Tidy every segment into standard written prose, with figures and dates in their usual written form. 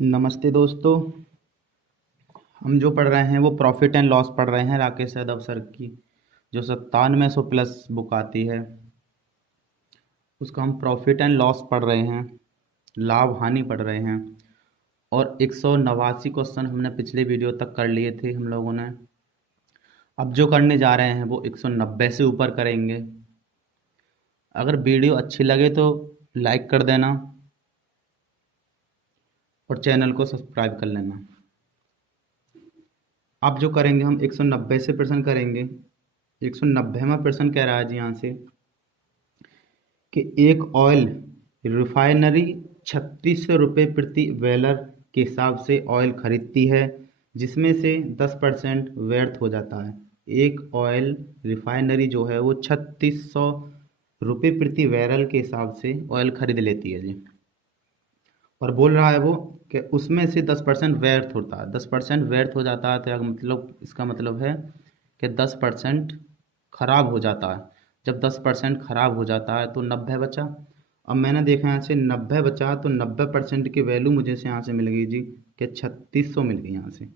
नमस्ते दोस्तों। हम जो पढ़ रहे हैं वो प्रॉफिट एंड लॉस पढ़ रहे हैं राकेश यादव सर की, जो 9700 प्लस बुक आती है उसका हम प्रॉफिट एंड लॉस पढ़ रहे हैं, लाभ हानि पढ़ रहे हैं। और 189 क्वेश्चन हमने पिछले वीडियो तक कर लिए थे हम लोगों ने। अब जो करने जा रहे हैं वो 190 से ऊपर करेंगे। अगर वीडियो अच्छी लगे तो लाइक कर देना और चैनल को सब्सक्राइब कर लेना। अब जो करेंगे हम 190 से प्रश्न करेंगे। 190वां प्रश्न कह रहा है जी यहाँ से कि एक ऑयल रिफाइनरी 3600 रुपये प्रति बैरल के हिसाब से ऑयल खरीदती है, जिसमें से 10% व्यर्थ हो जाता है। एक ऑयल रिफाइनरी जो है वो 3600 रुपये प्रति बैरल के हिसाब से ऑयल खरीद लेती है जी। और बोल रहा है वो कि उसमें से 10% व्यर्थ होता है। 10% व्यर्थ हो जाता है तो मतलब इसका मतलब है कि 10% खराब हो जाता है। जब 10% खराब हो जाता है तो 90 बचा। अब मैंने देखा यहाँ से 90 बचा तो 90% की वैल्यू मुझे से यहाँ से मिल गई जी कि 3600 मिल गई। यहाँ से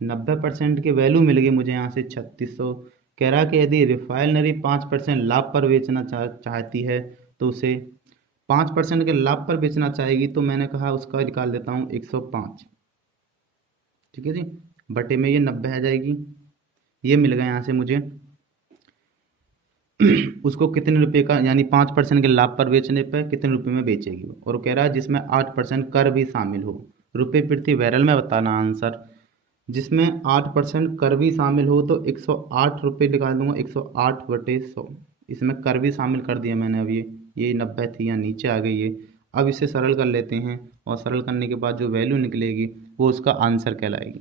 90% की वैल्यू मिल गई मुझे यहाँ से 3600। कह रहा कि यदि रिफाइनरी 5% लाभ पर बेचना चाहती है तो उसे 5% के लाभ पर बेचना चाहेगी, तो मैंने कहा उसका निकाल देता हूँ 105। ठीक है जी, बटे में ये 90 आ जाएगी। ये मिल गया यहाँ से मुझे। उसको कितने रुपए का, यानी 5% के लाभ पर बेचने पर कितने रुपए में बेचेगी वो। और कह रहा है जिसमें 8% कर भी शामिल हो। रुपए प्रति बैरल में बताना आंसर। जिसमें 8% कर भी शामिल हो तो 108 रुपये निकाल दूंगा। 108/100 इसमें कर भी शामिल कर दिया मैंने। अब ये 90 थी, यहाँ नीचे आ गई ये। अब इसे सरल कर लेते हैं और सरल करने के बाद जो वैल्यू निकलेगी वो उसका आंसर कहलाएगी।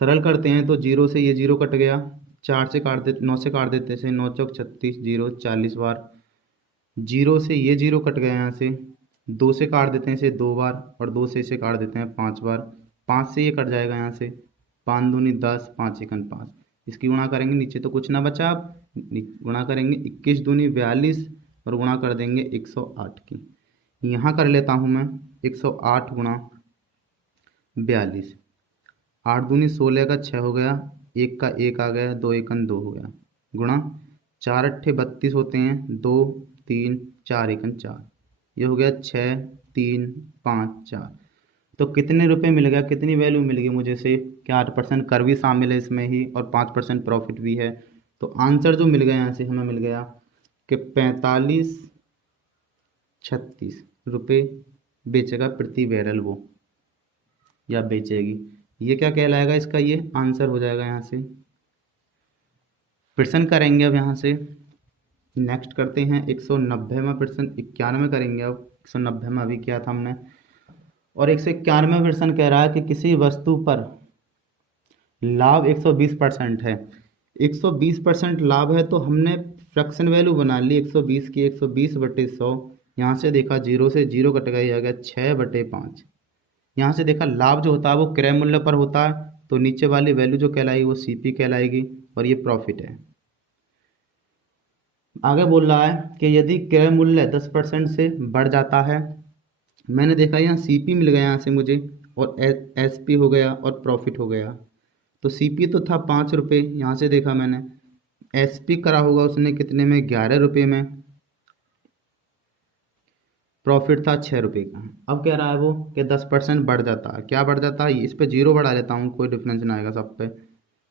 सरल करते हैं तो 0 से ये 0 कट गया, 4 से काट देते, 9 से काट देते से 9 चौक 36, 0 40 बार। 0 से ये 0 कट गया यहाँ से। 2 से काट देते हैं इसे 2 बार और 2 से इसे काट देते हैं 5 बार। 5 से ये कट जाएगा यहाँ से। 5 दूनी 10, 5 एकन 5। इसकी गुणा करेंगे, नीचे तो कुछ ना बचा। अब गुणा करेंगे 21 दूनी 42 और गुणा कर देंगे 108 की। यहाँ कर लेता हूँ मैं 108 गुणा 42। 8 दूनी 16 का 6 हो गया, 1 का 1 आ गया, 2 एकन 2 हो गया। गुणा 4 अट्ठे 32 होते हैं, 2 3 4 एकन 4। ये हो गया 6 3 5 4। तो कितने रुपए मिल गया, कितनी वैल्यू मिल गई मुझे से कि 8% कर भी शामिल है इसमें ही और 5% प्रॉफिट भी है। तो आंसर जो मिल गया यहाँ से हमें मिल गया कि 4536 रुपये बेचेगा प्रति बैरल वो, या बेचेगी। ये क्या कहलाएगा, इसका ये आंसर हो जाएगा। यहाँ से प्रश्न करेंगे अब यहाँ से नेक्स्ट करते हैं 190वां प्रश्न। 91 करेंगे अब। 190वां अभी किया था हमने। और 191वां प्रश्न कह रहा है कि किसी वस्तु पर लाभ 120% है। 120% लाभ है तो हमने फ्रैक्शन वैल्यू बना ली 120 की। 120/100। यहाँ से देखा 0 से 0 कट गया, आ गया 6/5। यहाँ से देखा लाभ जो होता है वो क्रय मूल्य पर होता है, तो नीचे वाली वैल्यू जो कहलाएगी वो सीपी कहलाएगी और ये प्रॉफिट है। आगे बोल रहा है कि यदि क्रय मूल्य 10% से बढ़ जाता है। मैंने देखा यहाँ सीपी मिल गया यहाँ से मुझे, और एसपी हो गया और प्रॉफिट हो गया। तो सीपी तो था 5 रुपये, यहाँ से देखा मैंने। एसपी करा होगा उसने कितने में, 11 रुपये में। प्रॉफिट था 6 रुपये का। अब कह रहा है वो कि 10% बढ़ जाता है। क्या बढ़ जाता है, इस पे 0 बढ़ा लेता हूँ, कोई डिफरेंस नहीं आएगा सब पे,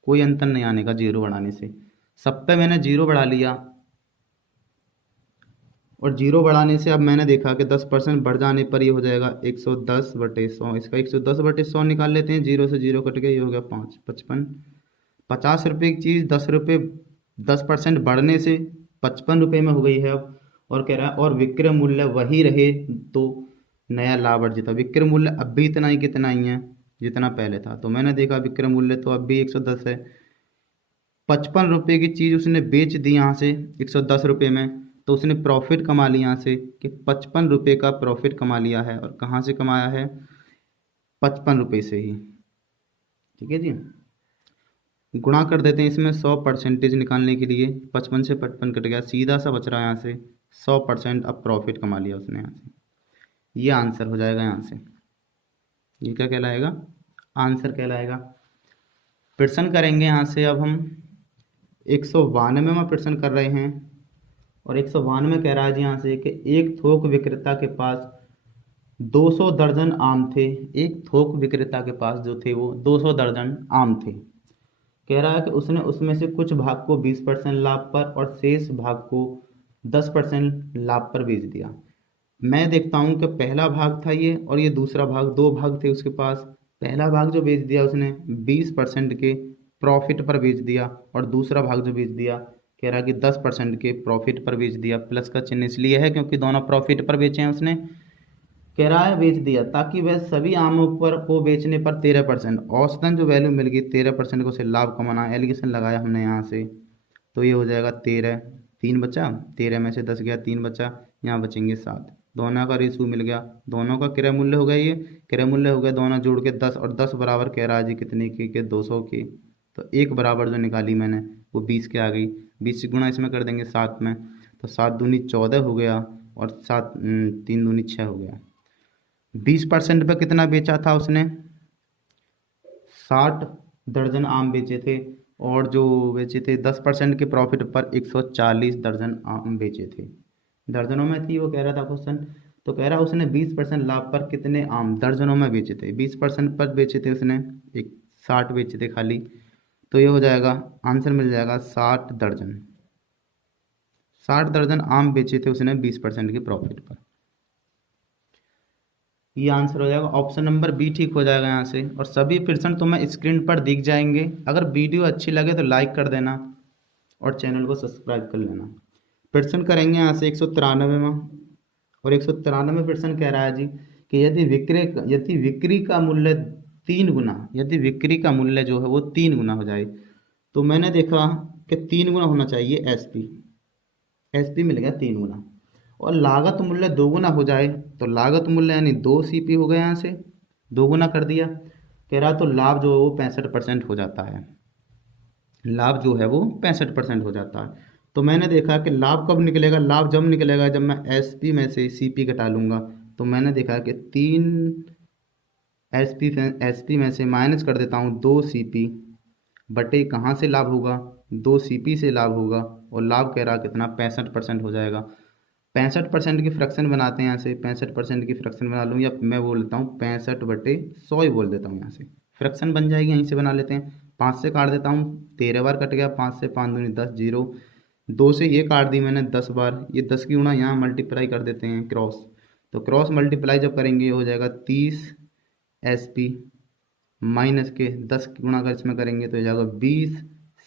कोई अंतर नहीं आने का 0 बढ़ाने से। सब पे मैंने 0 बढ़ा लिया और 0 बढ़ाने से अब मैंने देखा कि 10% बढ़ जाने पर ये हो जाएगा 110/100। इसका 110/100 निकाल लेते हैं। 0 से 0 कट गया, ये हो गया 5 55। 50 रुपये की चीज़ 10 रुपये 10% बढ़ने से 55 रुपये में हो गई है अब। और कह रहा है और विक्रय मूल्य वही रहे तो नया लाभ अर्जित है। विक्रय मूल्य अब भी इतना ही कितना ही है जितना पहले था। तो मैंने देखा विक्रय मूल्य तो अब भी 110 है। 55 रुपये की चीज़ उसने बेच दी यहाँ से 110 रुपये में, तो उसने प्रॉफिट कमा लिया यहाँ से कि 55 रुपये का प्रॉफिट कमा लिया है। और कहाँ से कमाया है, 55 रुपये से ही। ठीक है जी, गुणा कर देते हैं इसमें 100% निकालने के लिए। 55 से 55 कट गया, सीधा सा बच रहा है यहाँ से 100%। अब प्रॉफिट कमा लिया उसने यहाँ से। ये आंसर हो जाएगा यहाँ से। ये क्या कहलाएगा? आंसर कहलाएगा। प्रश्न करेंगे यहाँ से अब हम 192 में प्रश्न कर रहे हैं और 192 कह रहा है जी यहाँ से कि एक थोक विक्रेता के पास 200 दर्जन आम थे। एक थोक विक्रेता के पास जो थे वो 200 दर्जन आम थे। कह रहा है कि उसने उसमें से कुछ भाग को 20% लाभ पर और शेष भाग को 10% लाभ पर बेच दिया। मैं देखता हूँ कि पहला भाग था ये और ये दूसरा भाग, दो भाग थे उसके पास। पहला भाग जो बेच दिया उसने 20% के प्रॉफिट पर बेच दिया और दूसरा भाग जो बेच दिया कह रहा कि 10% के प्रॉफिट पर बेच दिया। प्लस का चिन्ह इसलिए है क्योंकि दोनों प्रॉफिट पर बेचे हैं उसने। कह रहा है बेच दिया ताकि वह सभी आमों पर को बेचने पर 13% औसतन जो वैल्यू मिल गई 13% को उसे लाभ कमाना। एलिगेशन लगाया हमने यहाँ से, तो ये हो जाएगा 13। 3 बचा, 13 में से 10 गया, 3 बचा, यहाँ बचेंगे 7। दोनों का रेशू मिल गया, दोनों का क्रय मूल्य हो गया। ये क्रय मूल्य हो गया, दोनों जोड़ के 10 और 10 बराबर कह रहा है जी कितने के 200 के। तो एक बराबर जो निकाली मैंने वो 20 के आ गई। 20 गुणा इसमें कर देंगे 7 में, तो 7 दूनी 14 हो गया और 3 दूनी 6 हो गया। 20% पे कितना बेचा था उसने? 60 दर्जन आम बेचे थे और जो बेचे थे 10% के प्रॉफिट पर 140 दर्जन आम बेचे थे। दर्जनों में थी वो कह रहा था क्वेश्चन। तो कह रहा उसने 20% लाभ पर कितने आम दर्जनों में बेचे थे। 20% पर बेचे थे उसने, एक 60 बेचे थे खाली। तो ये हो जाएगा, आंसर मिल जाएगा 60 दर्जन। 60 दर्जन आम बेचे थे उसने 20% के प्रॉफिट पर। ये आंसर हो जाएगा। ऑप्शन नंबर बी ठीक हो जाएगा यहाँ से। और सभी प्रश्न तुम्हें स्क्रीन पर दिख जाएंगे। अगर वीडियो अच्छी लगे तो लाइक कर देना और चैनल को सब्सक्राइब कर लेना। प्रश्न करेंगे यहाँ से 193 में। और 193 प्रश्न कह रहा है जी कि यदि बिक्री का मूल्य 3 गुना, यदि बिक्री का मूल्य जो है वो 3 गुना हो जाए, तो मैंने देखा कि 3 गुना होना चाहिए एसपी। एसपी मिल गया 3 गुना। और लागत मूल्य 2 गुना हो जाए तो लागत मूल्य यानी 2 सीपी हो गया, यहाँ से 2 गुना कर दिया। कह रहा तो लाभ जो है वो 65% हो जाता है। लाभ जो है वो 65% हो जाता है। तो मैंने देखा कि लाभ कब निकलेगा? लाभ जब निकलेगा जब मैं एसपी में से सीपी घटा लूंगा। तो मैंने देखा कि 3 एसपी में से माइनस कर देता हूँ 2 सीपी बटे कहाँ से लाभ होगा? 2 सीपी से लाभ होगा। और लाभ कह रहा कितना? 65% हो जाएगा। 65% की फ्रैक्शन बनाते हैं यहाँ से। 65% की फ्रैक्शन बना लूँ, या मैं बोल देता हूँ 65/100 ही बोल देता हूँ। यहाँ से फ्रैक्शन बन जाएगी, यहीं से बना लेते हैं। 5 से काट देता हूँ, 13 बार कट गया। 5 से 5 दूनी 10, 0। 2 से ये काट दी मैंने 10 बार। ये 10 की गुणा यहाँ मल्टीप्लाई कर देते हैं क्रॉस। तो क्रॉस मल्टीप्लाई जब करेंगे ये हो जाएगा 30 एसपी माइनस के 10 गुणा अगर इसमें करेंगे तो हो जाएगा 20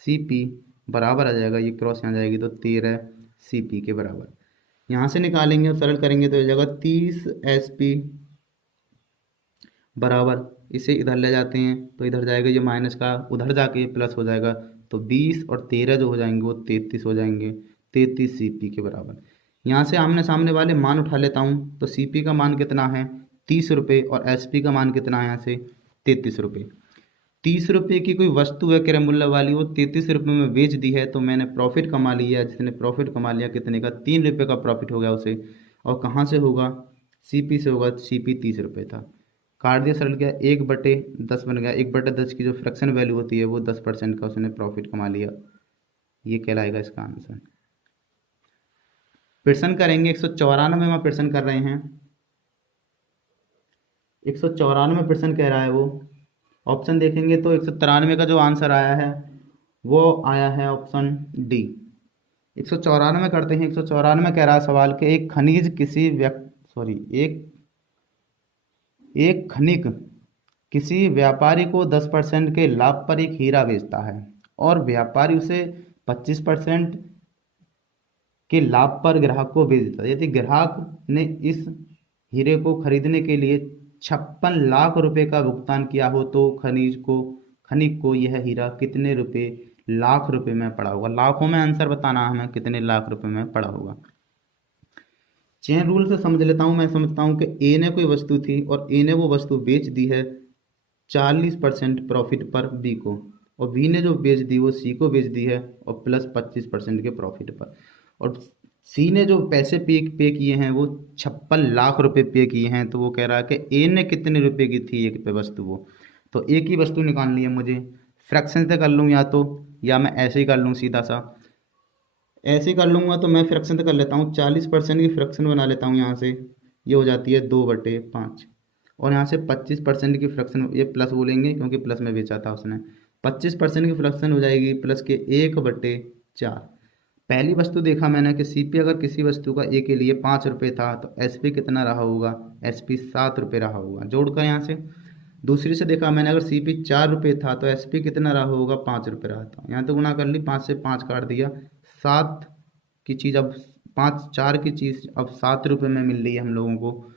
सीपी बराबर आ जाएगा, ये क्रॉस यहाँ जाएगी तो 13 सीपी के बराबर। यहाँ से निकालेंगे और सरल करेंगे तो हो जाएगा 30 एसपी बराबर, इसे इधर ले जाते हैं तो इधर जाएगा ये माइनस का, उधर जाके ये प्लस हो जाएगा। तो 20 और 13 जो हो जाएंगे वो 33 हो जाएंगे। 33 सीपी के बराबर। यहाँ से आमने सामने वाले मान उठा लेता हूँ। तो सीपी का मान कितना है? 30 रुपये। और एसपी का मान कितना है? यहाँ से 33 रुपये। 30 रुपये की कोई वस्तु है क्रय मूल्य वाली, वो 33 रुपये में बेच दी है, तो मैंने प्रॉफिट कमा लिया। जिसने प्रॉफिट कमा लिया कितने का? 3 रुपये का प्रॉफिट हो गया उसे। और कहाँ से होगा? सीपी से होगा। सीपी 30 रुपये था। काट दिया, सरल किया, 1/10 बन गया। 1/10 की जो फ्रैक्शन वैल्यू होती है वो 10% का उसने प्रॉफिट कमा लिया। ये कहलाएगा इसका आंसर। प्रश्न करेंगे 194 में प्रश्न कर रहे हैं। 194 प्रश्न कह रहा है वो। ऑप्शन देखेंगे तो 193 का जो आंसर आया है वो आया है ऑप्शन डी। 194 करते हैं। 194 कह रहा है सवाल कि एक खनिज किसी एक खनिक किसी व्यापारी को 10% के लाभ पर एक हीरा बेचता है और व्यापारी उसे 25% के लाभ पर ग्राहक को बेच देता है। यदि ग्राहक ने इस हीरे को खरीदने के लिए 56 लाख रुपए का भुगतान किया हो तो खनिक को यह हीरा कितने लाख रुपए में पड़ा होगा? लाखों में आंसर बताना हमें, कितने लाख रुपए में पड़ा होगा। चेन रूल से समझ लेता हूं। मैं समझता हूं कि ए ने कोई वस्तु थी और ए ने वो वस्तु बेच दी है 40% प्रॉफिट पर बी को, और बी ने जो बेच दी वो सी को बेच दी है और प्लस 25% के प्रॉफिट पर। और सी ने जो पैसे पे किए हैं वो 56 लाख रुपए पे किए हैं, तो वो कह रहा है कि ए ने कितने रुपए की थी एक पे वस्तु वो। तो एक ही वस्तु निकालनी है मुझे, फ्रैक्शन से कर लूँ या तो, या मैं ऐसे ही कर लूँ सीधा सा। ऐसे कर लूँगा तो मैं फ्रैक्शन तो कर लेता हूँ, 40% की फ्रैक्शन बना लेता हूँ यहाँ से, ये हो जाती है 2/5। और यहाँ से 25% की फ्रैक्शन, ये प्लस बोलेंगे क्योंकि प्लस में बेचा था उसने, 25% की फ्रैक्शन हो जाएगी प्लस के 1/4। पहली वस्तु देखा मैंने कि सीपी अगर किसी वस्तु का ए के लिए 5 रुपये था तो एसपी कितना रहा होगा, एसपी 7 रुपये रहा होगा, जोड़कर यहाँ से। दूसरी से देखा मैंने अगर सीपी 4 रुपये था तो एसपी कितना रहा होगा, 5 रुपये रहा था। यहाँ तो गुणा कर ली, 5 से 5 काट दिया, 7 की चीज़ अब 5, 4 की चीज़ अब 7 रुपये में मिल रही है हम लोगों को।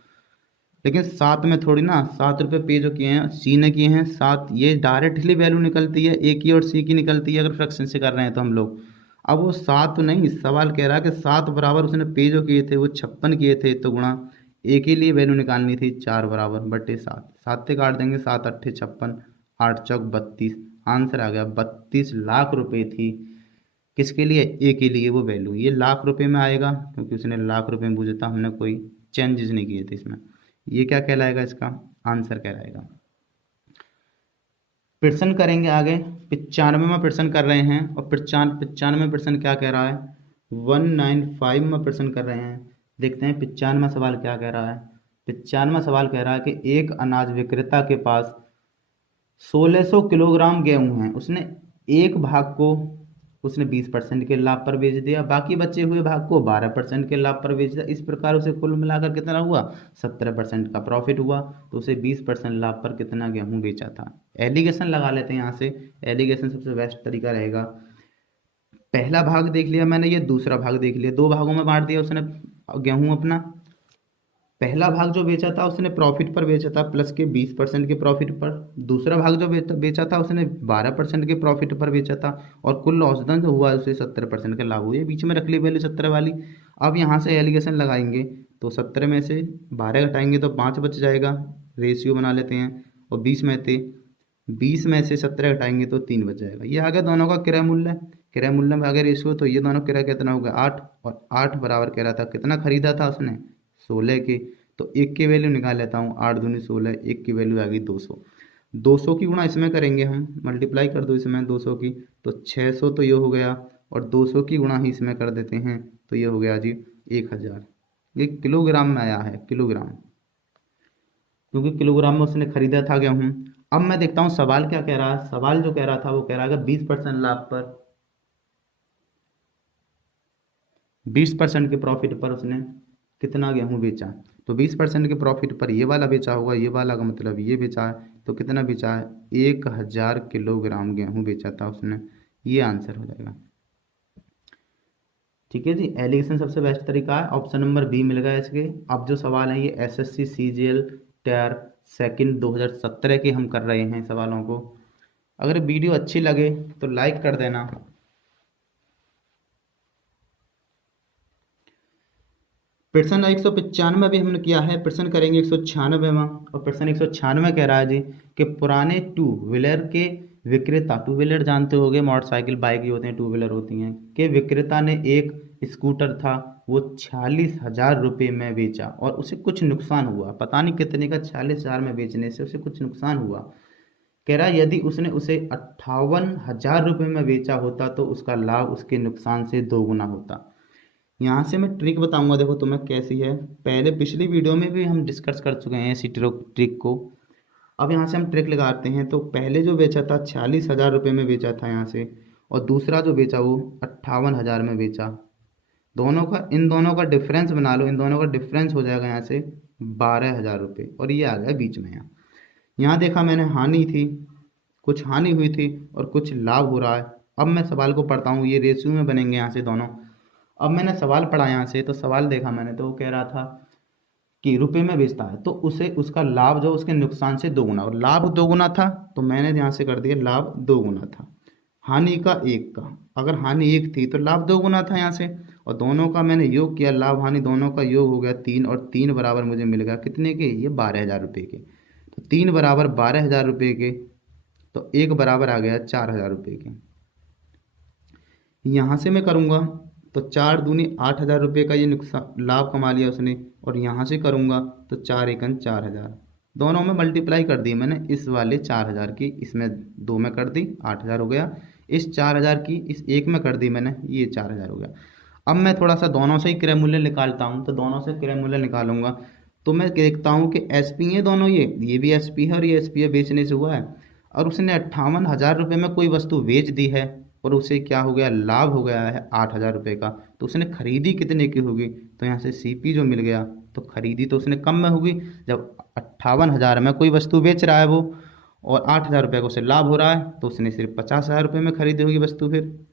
लेकिन 7 में थोड़ी ना, 7 रुपये पे जो किए हैं सी ने किए हैं 7, ये डायरेक्टली वैल्यू निकलती है ए की और सी की निकलती है अगर फ्रैक्शन से कर रहे हैं तो हम लोग। अब वो 7 तो नहीं, सवाल कह रहा है कि 7 बराबर उसने पे जो किए थे वो 56 किए थे, तो गुणा ए के लिए वैल्यू निकालनी थी 4/7, 7 से काट देंगे, 7 × 8 = 56, 8 × 4 = 32, आंसर आ गया 32 लाख रुपए थी। किसके लिए, ए के लिए वो वैल्यू। ये लाख रुपए में आएगा क्योंकि उसने लाख रुपए में पूछा था, हमने कोई चेंजेस नहीं किए थे इसमें। ये क्या कहलाएगा, इसका आंसर कहलाएगा। प्रश्न करेंगे आगे, 95वां प्रश्न कर रहे हैं, और 95वां प्रश्न क्या कह रहा है, 195वां प्रश्न कर रहे हैं। देखते हैं 95वां सवाल क्या कह रहा है। 95वां सवाल कह रहा है कि एक अनाज विक्रेता के पास 1600 किलोग्राम गेहूं है, उसने एक भाग को उसने 20% के लाभ पर बेच दिया, बाकी बचे हुए भाग को 12% के लाभ पर बेच दिया। इस प्रकार उसे कुल मिलाकर कितना हुआ, 17% का प्रॉफिट हुआ। तो उसे 20% लाभ पर कितना गेहूं बेचा था। एलिगेशन लगा लेते हैं यहाँ से। एलिगेशन सबसे बेस्ट तरीका रहेगा। पहला भाग देख लिया मैंने, ये दूसरा भाग देख लिया, 2 भागों में बांट दिया उसने गेहूं अपना। पहला भाग जो बेचा था उसने प्रॉफिट पर बेचा था, प्लस के 20% के प्रॉफिट पर। दूसरा भाग जो बेचा था उसने 12% के प्रॉफिट पर बेचा था, और कुल औसतन जो हुआ उसे 17% का लाभ हुआ। बीच में रख ली वैल्यू 17 वाली। अब यहाँ से एलिगेशन लगाएंगे तो 17 में से 12 घटाएंगे तो 5 बच जाएगा, रेशियो बना लेते हैं। और 20 में से 17 घटाएंगे तो 3 बच जाएगा। ये आ गया दोनों का क्रय मूल्य। क्रय मूल्य में आ गया रेशियो, तो ये दोनों क्रय कितना हो गया, 8, और 8 बराबर कह रहा था कितना खरीदा था उसने, 16 के। तो एक की वैल्यू निकाल लेता हूँ, 8 दूनी 16, एक की वैल्यू आ गई 200। 200 की गुणा इसमें करेंगे हम, मल्टीप्लाई कर दो इसमें 200 की, तो 600 तो ये हो गया, और 200 की गुणा ही इसमें कर देते हैं तो ये हो गया जी 1000। ये किलोग्राम में आया है, किलोग्राम, क्योंकि किलोग्राम में उसने खरीदा था गेहूँ। अब मैं देखता हूँ सवाल क्या कह रहा है। सवाल जो कह रहा था वो कह रहा है 20% लाभ पर, 20% के प्रॉफिट पर उसने कितना गेहूं बेचा। तो 20% के प्रॉफिट पर ये वाला बेचा होगा, ये वाला का मतलब ये बेचा है, तो कितना बेचा है, 1000 किलोग्राम गेहूं बेचा था उसने। ये आंसर हो जाएगा। ठीक है जी, एलिगेशन सबसे बेस्ट तरीका है। ऑप्शन नंबर बी मिल गया इसके। अब जो सवाल है ये एसएससी सीजीएल टायर सेकंड 2017 के हम कर रहे हैं सवालों को। अगर वीडियो अच्छी लगे तो लाइक कर देना। प्रश्न 195 भी हमने किया है। प्रश्न करेंगे 196वां, और प्रश्न 196 कह रहा है जी कि पुराने टू व्हीलर के विक्रेता, टू व्हीलर जानते होंगे, मोटरसाइकिल बाइक ही होते हैं, टू व्हीलर होती हैं, के विक्रेता ने एक स्कूटर था वो 46,000 रुपये में बेचा, और उसे कुछ नुकसान हुआ। पता नहीं कितने का, 46,000 में बेचने से उसे कुछ नुकसान हुआ। कह रहा है यदि उसने उसे 58,000 रुपये में बेचा होता तो उसका लाभ उसके नुकसान से 2 गुना होता। यहाँ से मैं ट्रिक बताऊंगा, देखो तुम्हें कैसी है। पहले पिछली वीडियो में भी हम डिस्कस कर चुके हैं इसी ट्रिक को। अब यहाँ से हम ट्रिक लगाते हैं। तो पहले जो बेचा था 46,000 रुपये में बेचा था यहाँ से, और दूसरा जो बेचा वो 58,000 में बेचा। दोनों का, इन दोनों का डिफरेंस बना लो, इन दोनों का डिफरेंस हो जाएगा यहाँ से 12,000 रुपये, और ये आ गया बीच में। यहाँ देखा मैंने हानि थी, कुछ हानि हुई थी और कुछ लाभ हो रहा है। अब मैं सवाल को पढ़ता हूँ, ये रेशियो में बनेंगे यहाँ से दोनों। अब मैंने सवाल पढ़ा यहाँ से, तो सवाल देखा मैंने तो वो कह रहा था कि रुपए में बेचता है तो उसे उसका लाभ जो उसके नुकसान से 2 गुना, और लाभ 2 गुना था तो मैंने यहाँ से कर दिया लाभ 2 गुना था, हानि का 1 का। अगर हानि 1 थी तो लाभ 2 गुना था यहाँ से, और दोनों का मैंने योग किया, लाभ हानि दोनों का योग हो गया 3, और 3 बराबर मुझे मिल गया कितने के, ये 12,000 रुपये के। तो 3 बराबर 12,000 रुपये के, तो 1 बराबर आ गया 4,000 रुपये के। यहाँ से मैं करूँगा तो 4 दूनी 8 हज़ार रुपये का ये नुकसान लाभ कमा लिया उसने, और यहाँ से करूँगा तो 4 एकन 4 हज़ार, दोनों में मल्टीप्लाई कर दी मैंने, इस वाले 4 हज़ार की इसमें 2 में कर दी 8 हज़ार हो गया, इस 4 हज़ार की इस एक में कर दी मैंने, ये 4 हज़ार हो गया। अब मैं थोड़ा सा दोनों से ही क्रय मूल्य निकालता हूँ, तो दोनों से क्रय मूल्य निकालूंगा तो मैं देखता हूँ कि एस पी है दोनों, ये भी एस पी है और ये एस पी है, बेचने से हुआ है, और उसने 58 हज़ार रुपये में कोई वस्तु बेच दी है और उसे क्या हो गया, लाभ हो गया है 8 हज़ार रुपये का। तो उसने खरीदी कितने की होगी, तो यहाँ से सी पी जो मिल गया, तो खरीदी तो उसने कम में होगी, जब 58 हज़ार में कोई वस्तु बेच रहा है वो और 8 हज़ार रुपये का उसे लाभ हो रहा है, तो उसने सिर्फ 50 हज़ार रुपये में खरीदी होगी वस्तु। फिर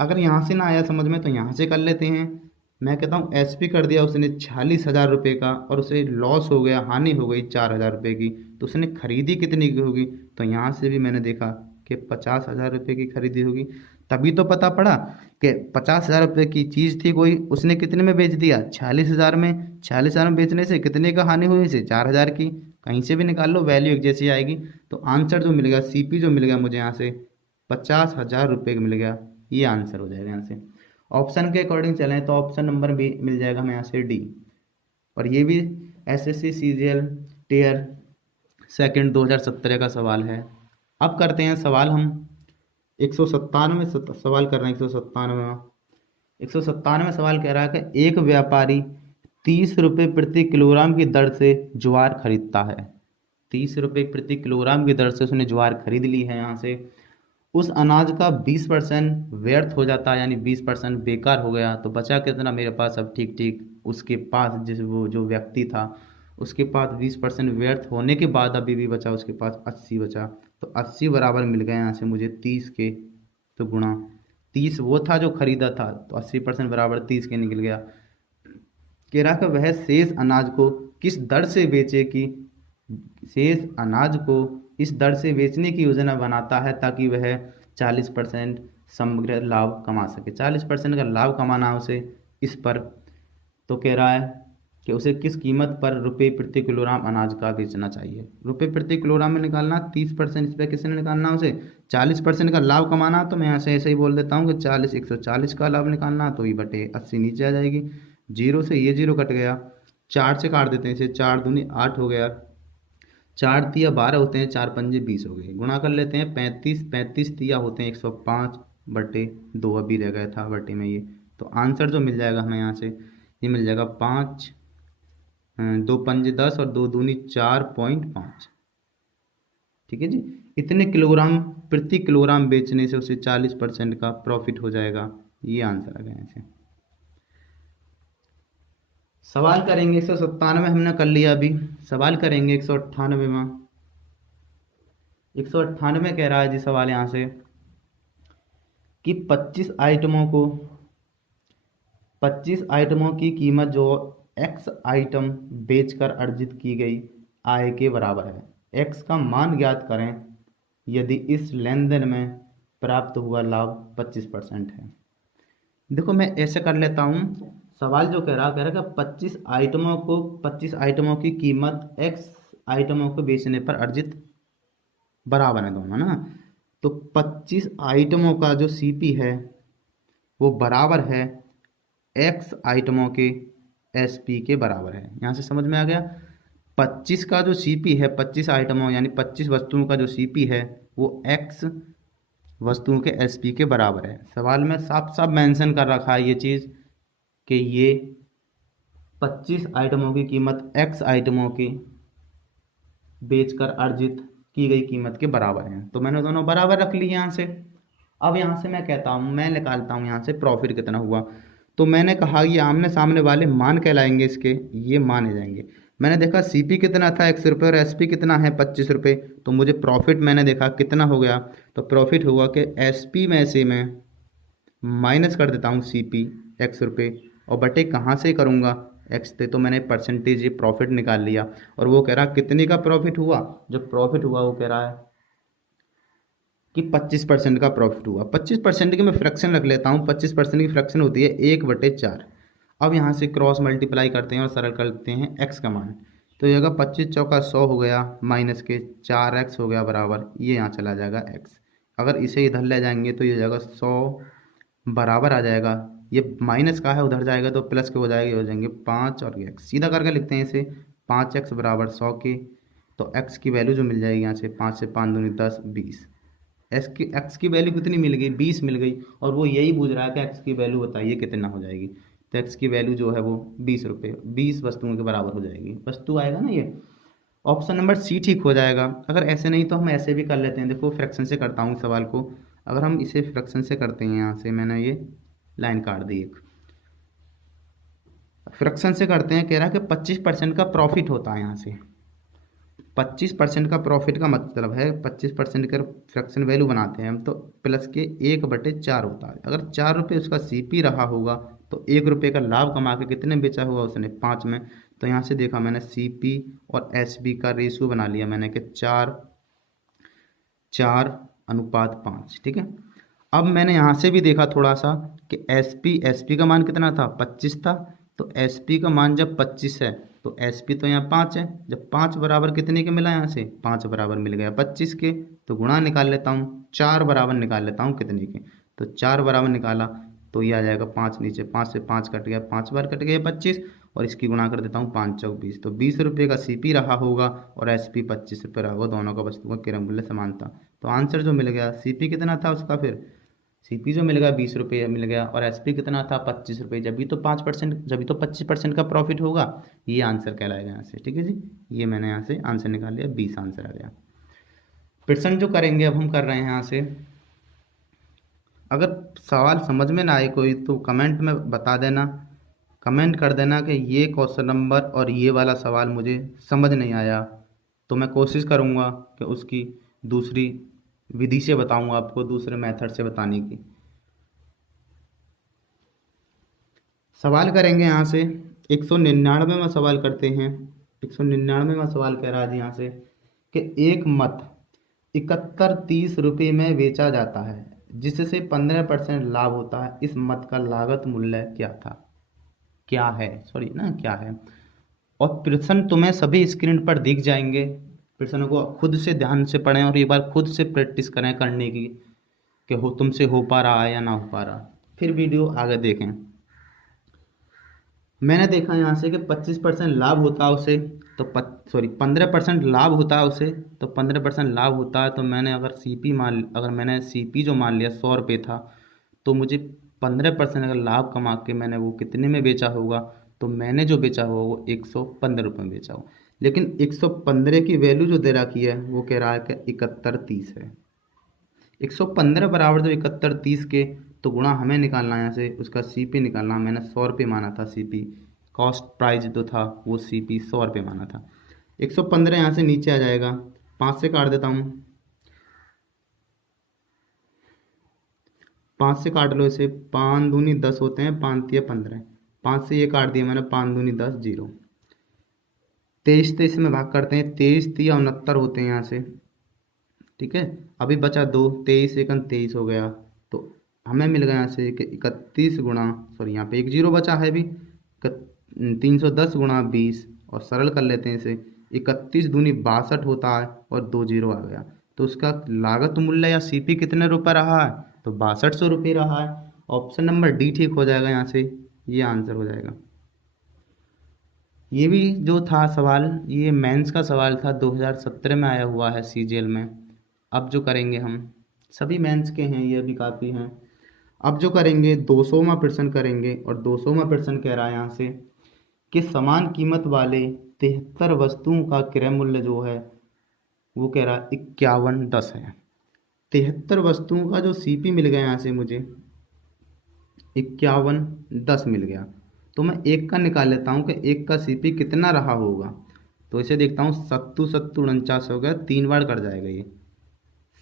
अगर यहाँ से ना आया समझ में तो यहाँ से कर लेते हैं। मैं कहता हूँ एस पी कर दिया उसने 46 हज़ार रुपये का और उसे लॉस हो गया, हानि हो गई 4 हज़ार रुपये की, तो उसने खरीदी कितनी की होगी, तो यहाँ से भी मैंने देखा कि 50 हज़ार रुपये की खरीदी होगी। तभी तो पता पड़ा कि 50 हज़ार रुपये की चीज़ थी कोई, उसने कितने में बेच दिया, 46 हज़ार में। 46 हज़ार में बेचने से कितने का हानि हुई, इसे 4 हज़ार की। कहीं से भी निकाल लो, वैल्यू एक जैसी आएगी। तो आंसर जो मिल गया, सी पी जो मिल गया मुझे यहाँ से 50 हज़ार रुपये मिल गया, ये आंसर हो जाएगा यहाँ से। ऑप्शन के अकॉर्डिंग चलें तो ऑप्शन नंबर बी मिल जाएगा हमें यहाँ से डी। और ये भी एसएससी सीजीएल टीयर सेकंड 2017 का सवाल है। अब करते हैं सवाल हम 197 सवाल कर रहे हैं। 197 सवाल कह रहा है कि एक व्यापारी 30 रुपये प्रति किलोग्राम की दर से ज्वार खरीदता है। 30 रुपये प्रति किलोग्राम की दर से उसने ज्वार खरीद ली है। यहाँ से उस अनाज का 20% व्यर्थ हो जाता है, यानी 20% बेकार हो गया, तो बचा कितना मेरे पास। अब ठीक ठीक उसके पास जिस वो जो व्यक्ति था उसके पास 20% व्यर्थ होने के बाद अभी भी बचा उसके पास 80 बचा। तो 80 बराबर मिल गए यहाँ से मुझे 30 के, तो गुणा 30 वो था जो खरीदा था, तो 80% बराबर 30 के निकल गया। कह रहा कि वह शेष अनाज को किस दर से बेचे कि शेष अनाज को इस दर से बेचने की योजना बनाता है ताकि वह 40% समग्र लाभ कमा सके। 40% का लाभ कमाना है उसे इस पर। तो कह रहा है कि उसे किस कीमत पर रुपये प्रति किलोग्राम अनाज का बेचना चाहिए। रुपये प्रति किलोग्राम में निकालना 30%, इस पर किसने निकालना उसे 40% का लाभ कमाना। तो मैं यहाँ से ऐसे ही बोल देता हूँ कि 140 का लाभ निकालना, तो ये बटे 80 नीचे आ जाएगी। जीरो से ये जीरो कट गया, 4 से काट देते हैं इसे, 4 दूनी 8 हो गया, 4 तिया 12 होते हैं, 4 पंजे 20 हो गए। गुणा कर लेते हैं 35 तिया होते हैं 105 बटे 2 अभी रह गया था बटे में ये। तो आंसर जो मिल जाएगा हमें यहाँ से ये मिल जाएगा 5, 2 पंजे 10 और 2 दूनी 4.5। ठीक है जी, इतने किलोग्राम प्रति किलोग्राम बेचने से उसे 40% का प्रॉफिट हो जाएगा। ये आंसर आ गया यहाँ से। सवाल करेंगे 197 हमने कर लिया, अभी सवाल करेंगे 198 में। 198 कह रहा है जी सवाल यहाँ से कि 25 आइटमों की कीमत जो x आइटम बेचकर अर्जित की गई आय के बराबर है। x का मान ज्ञात करें यदि इस लेन देन में प्राप्त हुआ लाभ 25% है। देखो मैं ऐसे कर लेता हूँ, सवाल जो कह रहा है कि 25 आइटमों की कीमत x आइटमों को बेचने पर अर्जित बराबर है दोनों ना। तो 25 आइटमों का जो सीपी है वो बराबर है x आइटमों के एसपी के बराबर है। यहाँ से समझ में आ गया। 25 का जो सीपी है 25 आइटमों यानी 25 वस्तुओं का जो सीपी है वो x वस्तुओं के एसपी के बराबर है। सवाल में साफ साफ मेंशन कर रखा है ये चीज़ कि ये 25 आइटमों की कीमत x आइटमों की बेचकर अर्जित की गई कीमत के बराबर है। तो मैंने दोनों बराबर रख लिए यहाँ से। अब यहाँ से मैं कहता हूँ, मैं निकालता हूँ यहाँ से प्रॉफिट कितना हुआ। तो मैंने कहा ये आमने सामने वाले मान कहलाएंगे, इसके ये माने जाएंगे। मैंने देखा सीपी कितना था x रुपये और एसपी कितना है 25 रुपये, तो मुझे प्रॉफिट मैंने देखा कितना हो गया। तो प्रॉफिट हुआ कि एसपी में से मैं माइनस कर देता हूँ सीपी x रुपये और बटे कहाँ से करूँगा x से, तो मैंने परसेंटेज ये प्रॉफिट निकाल लिया। और वो कह रहा कितने का प्रॉफिट हुआ, जो प्रॉफिट हुआ वो कह रहा है कि 25% का प्रॉफिट हुआ। 25% की मैं फ्रैक्शन रख लेता हूँ। 25% की फ्रैक्शन होती है 1/4। अब यहाँ से क्रॉस मल्टीप्लाई करते हैं और सरल करते हैं x का मान। तो ये होगा 25 चौका 100 हो गया माइनस के 4x हो गया बराबर, ये यहाँ चला जाएगा x। अगर इसे इधर ले जाएंगे तो ये हो जाएगा 100 बराबर आ जाएगा, ये माइनस का है उधर जाएगा तो प्लस के हो जाएगा, हो जाएंगे 5 और x। सीधा करके लिखते हैं इसे, 5x बराबर 100 के। तो x की वैल्यू जो मिल जाएगी यहाँ से, 5 से 5 दूनी 10, 20। x की वैल्यू कितनी मिल गई, 20 मिल गई। और वो यही पूछ रहा है कि x की वैल्यू बताइए कितना हो जाएगी। तो x की वैल्यू जो है वो 20 रुपये, 20 वस्तुओं के बराबर हो जाएगी। वस्तु आएगा ना ये। ऑप्शन नंबर सी ठीक हो जाएगा। अगर ऐसे नहीं तो हम ऐसे भी कर लेते हैं। देखो फ्रैक्शन से करता हूँ सवाल को। अगर हम इसे फ्रैक्शन से करते हैं, यहाँ से मैंने ये लाइन काट दी एक। फ्रैक्शन से करते हैं, कह रहा है कि 25% का प्रॉफिट होता है। यहाँ से 25% का प्रॉफिट का मतलब है 25% का फ्रैक्शन वैल्यू बनाते हैं हम, तो प्लस के 1/4 होता है। अगर 4 रुपये उसका सीपी रहा होगा तो 1 रुपये का लाभ कमा के कितने बेचा होगा उसने, 5 में। तो यहाँ से देखा मैंने सीपी और एसबी का रेशियो बना लिया मैंने कि 4:5, ठीक है। अब मैंने यहाँ से भी देखा थोड़ा सा कि एसपी का मान कितना था, 25 था। तो एसपी का मान जब 25 है तो एसपी तो यहाँ 5 है। जब 5 बराबर कितने के मिला, यहाँ से 5 बराबर मिल गया 25 के। तो गुणा निकाल लेता हूँ, 4 बराबर निकाल लेता हूँ कितने के। तो 4 बराबर निकाला तो ये आ जाएगा 5, नीचे 5 से 5 कट गया, 5 बार कट गया 25। और इसकी गुणा कर देता हूँ 5 चौक 20। तो 20 रुपये का सीपी रहा होगा और एसपी 25 रुपये रहा होगा। दोनों का वस्तु का क्रय मूल्य समान था। तो आंसर जो मिल गया, सीपी कितना था उसका, फिर सीपी जो मिल गया 20 रुपये मिल गया, और एसपी कितना था 25 रुपये। जब भी तो 5%, जब भी तो 25% का प्रॉफिट होगा, ये आंसर कहलाएगा यहाँ से। ठीक है जी, ये मैंने यहाँ से आंसर निकाल लिया, 20 आंसर आ गया। प्रश्न जो करेंगे अब हम कर रहे हैं यहाँ से। अगर सवाल समझ में ना आए कोई तो कमेंट में बता देना, कमेंट कर देना कि ये क्वेश्चन नंबर और ये वाला सवाल मुझे समझ नहीं आया। तो मैं कोशिश करूँगा कि उसकी दूसरी विधि से बताऊँगा आपको, दूसरे मेथड से बताने की। सवाल करेंगे यहाँ से 199वां सवाल करते हैं। 199वां सवाल कह रहा है जी यहाँ से कि एक मत 71.30 रुपये में बेचा जाता है जिससे 15% लाभ होता है। इस मत का लागत मूल्य क्या था, क्या है, सॉरी ना, क्या है। और प्रश्न तुम्हें सभी स्क्रीन पर दिख जाएंगे। प्रश्नों को खुद से ध्यान से पढ़ें और एक बार खुद से प्रैक्टिस करें करने की कि हो तुमसे हो पा रहा है या ना हो पा रहा, फिर वीडियो आगे देखें। मैंने देखा यहाँ से कि 25% लाभ होता है उसे, तो 15% लाभ होता है उसे, तो 15% लाभ होता है। तो मैंने अगर मैंने सीपी जो मान लिया 100 रुपये था, तो मुझे 15% अगर लाभ कमा के मैंने वो कितने में बेचा होगा, तो मैंने जो बेचा होगा वो 115 रुपये में बेचा हो। लेकिन 115 की वैल्यू जो दे रखी है वो कह रहा है कि 71.30 है। 115 बराबर जो 71.30 के, तो गुणा हमें निकालना है यहाँ से, उसका सीपी निकालना। मैंने 100 रुपये माना था सीपी, कॉस्ट प्राइस जो था वो सीपी 100 रुपये माना था। 115 यहाँ से नीचे आ जाएगा, 5 से काट देता हूँ, 5 से काट लो इसे, 5 दूनी 10 होते हैं, 5 तिया 15, 5 से ये काट दिया मैंने, 5 दूनी 10, 0। 23 में भाग करते हैं, 23 तिया 69 होते हैं यहाँ से, ठीक है। अभी बचा 2, 23 एकन 23 हो गया। तो हमें मिल गया यहाँ से कि 31 गुणा, सॉरी यहाँ पे एक 0 बचा है भी, 310 गुणा 20, और सरल कर लेते हैं इसे, 31 दूनी 62 होता है और 2 0 आ गया। तो उसका लागत मूल्य या सीपी कितने रुपये रहा है, तो 6200 रुपये रहा है। ऑप्शन नंबर डी ठीक हो जाएगा यहाँ से, ये आंसर हो जाएगा। ये भी जो था सवाल, ये मेंस का सवाल था, 2017 में आया हुआ है सीजीएल में। अब जो करेंगे हम, सभी मेंस के हैं ये भी काफ़ी हैं। अब जो करेंगे 200वां प्रश्न करेंगे, और 200वां प्रश्न कह रहा है यहाँ से कि समान कीमत वाले 73 वस्तुओं का क्रय मूल्य जो है वो कह रहा है 51.10 है। 73 वस्तुओं का जो सीपी मिल गया यहाँ से मुझे 51.10 मिल गया। तो मैं एक का निकाल लेता हूँ कि एक का सीपी कितना रहा होगा। तो इसे देखता हूँ, 7 हो गया, 3 बार कट जाएगा ये,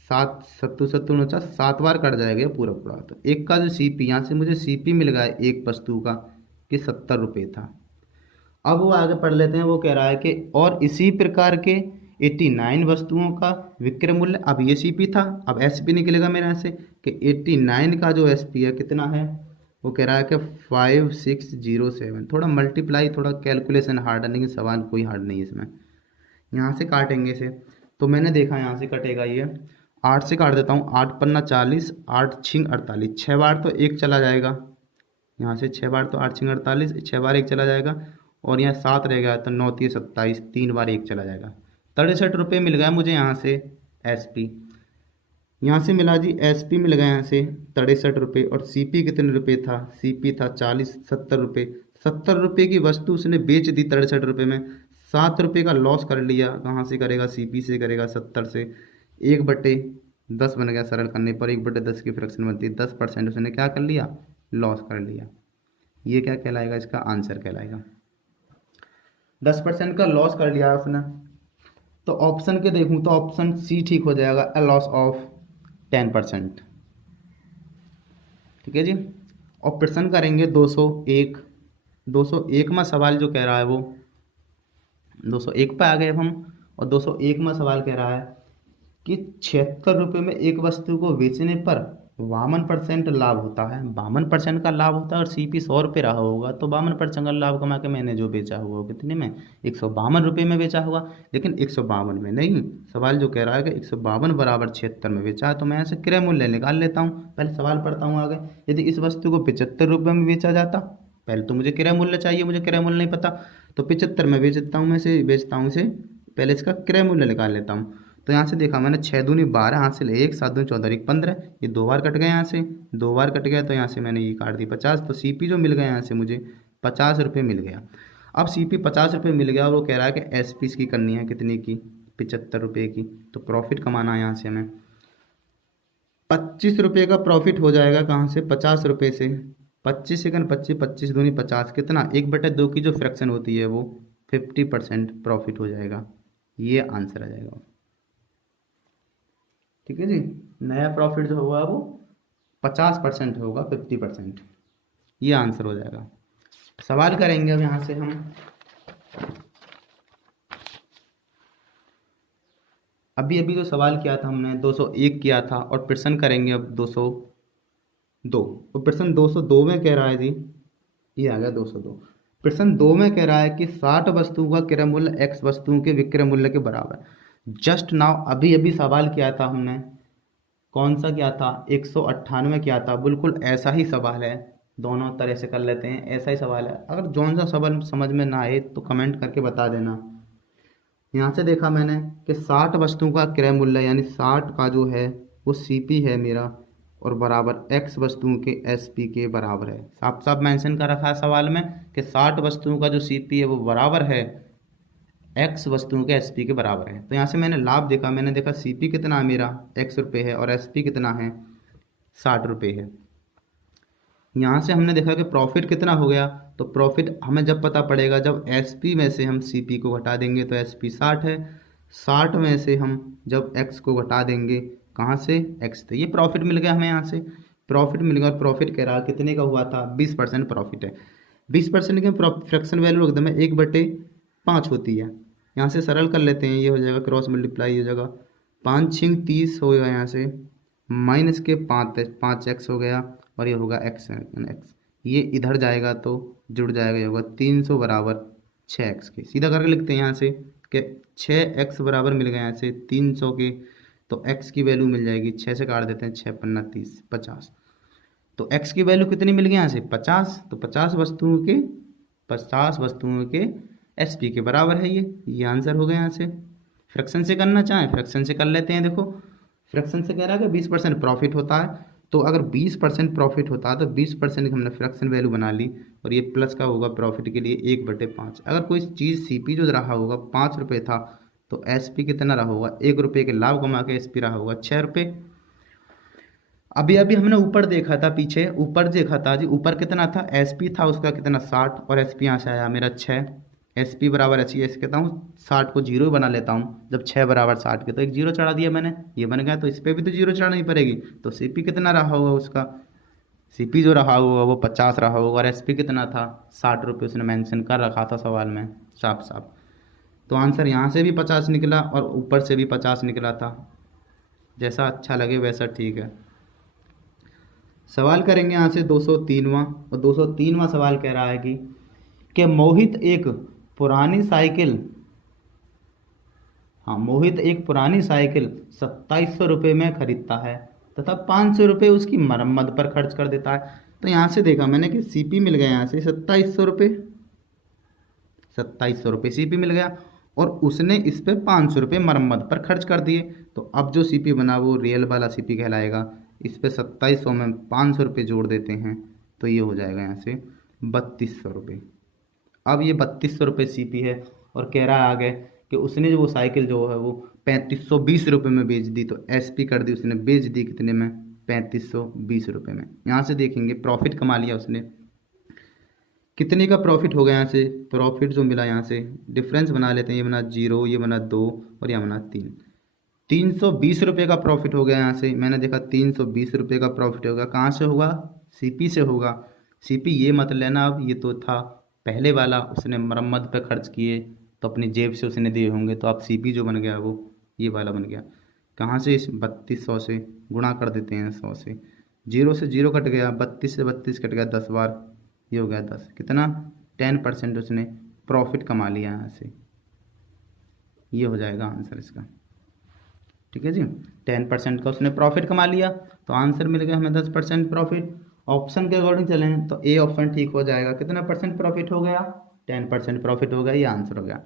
7 बार कट जाएगा ये पूरा पूरा। तो एक का जो सीपी, यहाँ से मुझे सीपी मिल गया एक वस्तु का कि 70 रुपये था। अब वो आगे पढ़ लेते हैं, वो कह रहा है कि और इसी प्रकार के 89 वस्तुओं का विक्रय मूल्य, अब ये सीपी था, अब एसपी निकलेगा मेरे यहाँ से कि 89 का जो एसपी है कितना है, वो कह रहा है कि 5607। थोड़ा मल्टीप्लाई, थोड़ा कैलकुलेशन हार्ड है, लेकिन सवाल कोई हार्ड नहीं है इसमें। यहाँ से काटेंगे इसे, तो मैंने देखा यहाँ से कटेगा ये, 8 से काट देता हूँ, 8 पन्ना 40, 8 छिंग 48, 6 बार तो एक चला जाएगा, यहाँ से 6 बार तो 8 छिंग 48, 6 बार एक चला जाएगा, और यहाँ 7 रह गया तो 9 3 27, 3 बार एक चला जाएगा। 63 रुपये मिल गया मुझे यहाँ से SP। यहाँ से मिला जी SP मिल गया यहाँ से 63 रुपये, और CP कितने रुपये था, CP था 70 रुपये। 70 रुपये की वस्तु उसने बेच दी 63 रुपये में, 7 रुपये का लॉस कर लिया। कहाँ से करेगा, CP से करेगा, 70 से 1/10 बन गया, सरल करने पर 1/10 की फ्रैक्शन बनती है, 10% उसने क्या कर लिया, लॉस कर लिया। ये क्या कहलाएगा, इसका आंसर कहलाएगा। 10% का लॉस कर लिया उसने। तो ऑप्शन के देखूं तो ऑप्शन C ठीक हो जाएगा, अ लॉस ऑफ 10%। ठीक है जी। ऑपरेशन करेंगे 201। 201 में सवाल जो कह रहा है वो 201 पे आ गए हम, और 201 में सवाल कह रहा है कि 76 रुपये में एक वस्तु को बेचने पर 52% लाभ होता है। 52% का लाभ होता है, और CP 100 रुपये रहा होगा, तो 52% का लाभ कमा के मैंने जो बेचा हुआ वो कितने में, 152 रुपये में बेचा होगा। लेकिन 152 में नहीं, सवाल जो कह रहा है कि 152 बराबर 76 में बेचा है, तो मैं ऐसे क्रय मूल्य निकाल लेता हूँ। पहले सवाल पढ़ता हूँ आगे। यदि इस वस्तु को 75 रुपये में बेचा जाता, पहले तो मुझे क्रय मूल्य चाहिए, मुझे क्रय मूल्य नहीं पता, तो 75 में बेचता हूँ, मैं से बेचता हूँ इसे, पहले इसका क्रय मूल्य निकाल लेता हूँ। तो यहाँ से देखा मैंने 6 दूनी 12 हासिल 1, 7 दूनी 14, 1 15, ये 2 बार कट गए, यहाँ से 2 बार कट गया, तो यहाँ से मैंने ये काट दी 50। तो CP जो मिल गया यहाँ से मुझे 50 रुपये मिल गया। अब CP 50 रुपये मिल गया, और वो कह रहा है कि SP इसकी करनी है कितने की, 75 रुपये की। तो प्रॉफिट कमाना है यहाँ से हमें 25 रुपये का प्रॉफिट हो जाएगा। कहाँ से, 50 रुपये से। 25 सेकंड 25, 25 दूनी 50, कितना, 1/2 की जो फ्रैक्शन होती है वो 50% प्रॉफिट हो जाएगा। ये आंसर आ जाएगा। ठीक है जी। नया प्रॉफिट जो होगा वो 50% होगा, 50%। ये आंसर हो जाएगा। सवाल करेंगे अब यहाँ से हम। अभी अभी जो सवाल किया था हमने 201 किया था, और प्रश्न करेंगे अब 202। तो प्रश्न 202 में कह रहा है जी, ये आ गया 202। प्रश्न 2 में कह रहा है कि 60 वस्तुओं का क्रय मूल्य X वस्तुओं के विक्रय मूल्य के बराबर। जस्ट नाउ अभी अभी सवाल किया था हमने, कौन सा किया था, 198 किया था। बिल्कुल ऐसा ही सवाल है, दोनों तरह से कर लेते हैं, ऐसा ही सवाल है। अगर जौन सा सवाल समझ में ना आए तो कमेंट करके बता देना। यहाँ से देखा मैंने कि 60 वस्तुओं का क्रय मूल्य, यानी 60 का जो है वो CP है मेरा, और बराबर X वस्तुओं के SP के बराबर है। साफ साफ मेंशन कर रखा है सवाल में कि 60 वस्तुओं का जो CP है वो बराबर है X वस्तुओं के SP के बराबर है। तो यहाँ से मैंने लाभ देखा, मैंने देखा CP कितना है मेरा, X रुपये है, और SP कितना है, 60 रुपये है। यहाँ से हमने देखा कि प्रॉफिट कितना हो गया। तो प्रॉफिट हमें जब पता पड़ेगा जब SP में से हम CP को घटा देंगे, तो SP 60 है। 60 में से हम जब X को घटा देंगे, कहाँ से, X, तो ये प्रॉफिट मिल गया हमें। यहाँ से प्रॉफिट मिल गया, और प्रॉफिट कह रहा कितने का हुआ था, 20% प्रॉफिट है। 20% की फ्रैक्शन वैल्यू एकदम 1/5 होती है। यहाँ से सरल कर लेते हैं, ये हो जाएगा क्रॉस मल्टीप्लाई हो जाएगा, 5 छिंग 30 होगा, यहाँ से माइनस के 5x हो गया, और ये होगा x, ये इधर जाएगा तो जुड़ जाएगा, ये होगा 300 बराबर 6x के। सीधा करके लिखते हैं यहाँ से कि 6x बराबर मिल गया यहाँ से 300 के, तो x की वैल्यू मिल जाएगी, 6 से काट देते हैं, 6 पन्ना 30, 50। तो x की वैल्यू कितनी मिल गई यहाँ से, 50। तो 50 वस्तुओं के SP के बराबर है ये आंसर हो गया। यहाँ से फ्रैक्शन से करना चाहें फ्रैक्शन से कर लेते हैं। देखो फ्रैक्शन से कह रहा है कि 20% प्रॉफिट होता है, तो अगर 20% प्रॉफिट होता है तो 20% की हमने फ्रैक्शन वैल्यू बना ली, और ये प्लस का होगा प्रॉफिट के लिए 1/5। अगर कोई चीज़ CP जो रहा होगा 5 रुपये था, तो SP कितना रहा होगा, 1 रुपये के लाभ कमा के SP रहा होगा 6 रुपये। अभी अभी हमने ऊपर देखा था, पीछे ऊपर देखा था जी, ऊपर कितना था, SP था उसका कितना 60, और SP यहाँ से आया मेरा 6। SP बराबर ऐसे ऐसे कहता हूँ, 60 को 0 बना लेता हूँ, जब 6 बराबर 60 के, तो एक 0 चढ़ा दिया मैंने, ये बन गया। तो इस पर भी तो 0 चढ़ानी पड़ेगी। तो CP कितना रहा होगा उसका, CP जो रहा होगा वो 50 रहा होगा, और SP कितना था, 60 रुपये उसने मेंशन कर रखा था सवाल में साफ साफ। तो आंसर यहाँ से भी 50 निकला, और ऊपर से भी 50 निकला था। जैसा अच्छा लगे वैसा ठीक है। सवाल करेंगे यहाँ से 203वां, और 203वां सवाल कह रहा है कि मोहित एक पुरानी साइकिल हाँ, मोहित एक पुरानी साइकिल 2700 रुपये में खरीदता है तथा 500 रुपये उसकी मरम्मत पर खर्च कर देता है। तो यहाँ से देखा मैंने कि सीपी मिल गया यहाँ से 2700 रुपये, 2700 रुपये सीपी मिल गया और उसने इस पे 500 रुपये मरम्मत पर खर्च कर दिए। तो अब जो सीपी बना वो रियल वाला सीपी कहलाएगा। इस पे 2700 में 500 रुपये जोड़ देते हैं तो ये हो जाएगा यहाँ से 3200 रुपये। अब ये 3200 रुपये सीपी है और कह रहा है आगे कि उसने जो वो साइकिल जो है वो 3520 रुपये में बेच दी। तो एसपी कर दी उसने, बेच दी कितने में, 3520 रुपये में। यहाँ से देखेंगे प्रॉफिट कमा लिया उसने। कितने का प्रॉफिट हो गया यहाँ से, प्रॉफिट जो मिला यहाँ से डिफरेंस बना लेते हैं, ये बना 0, ये बना 2 और ये बना 3। 320 रुपये का प्रॉफिट हो गया यहाँ से। मैंने देखा 320 रुपये का प्रॉफिट होगा। कहाँ से होगा, सीपी से होगा। सीपी ये मत लेना, अब ये तो था पहले वाला, उसने मरम्मत पे खर्च किए तो अपनी जेब से उसने दिए होंगे। तो अब सीपी जो बन गया वो ये वाला बन गया। कहाँ से, इस 3200 से गुणा कर देते हैं 100 से, 0 से 0 कट गया, 32 से 32 कट गया 10 बार, ये हो गया 10। कितना, 10% उसने प्रॉफिट कमा लिया यहाँ से। ये हो जाएगा आंसर इसका। ठीक है जी, 10% का उसने प्रॉफिट कमा लिया तो आंसर मिल गया हमें 10% प्रॉफिट। ऑप्शन के अकॉर्डिंग चलें तो ए ऑप्शन ठीक हो जाएगा। कितना परसेंट प्रॉफिट हो गया, 10% प्रॉफिट हो गया, ये आंसर हो गया।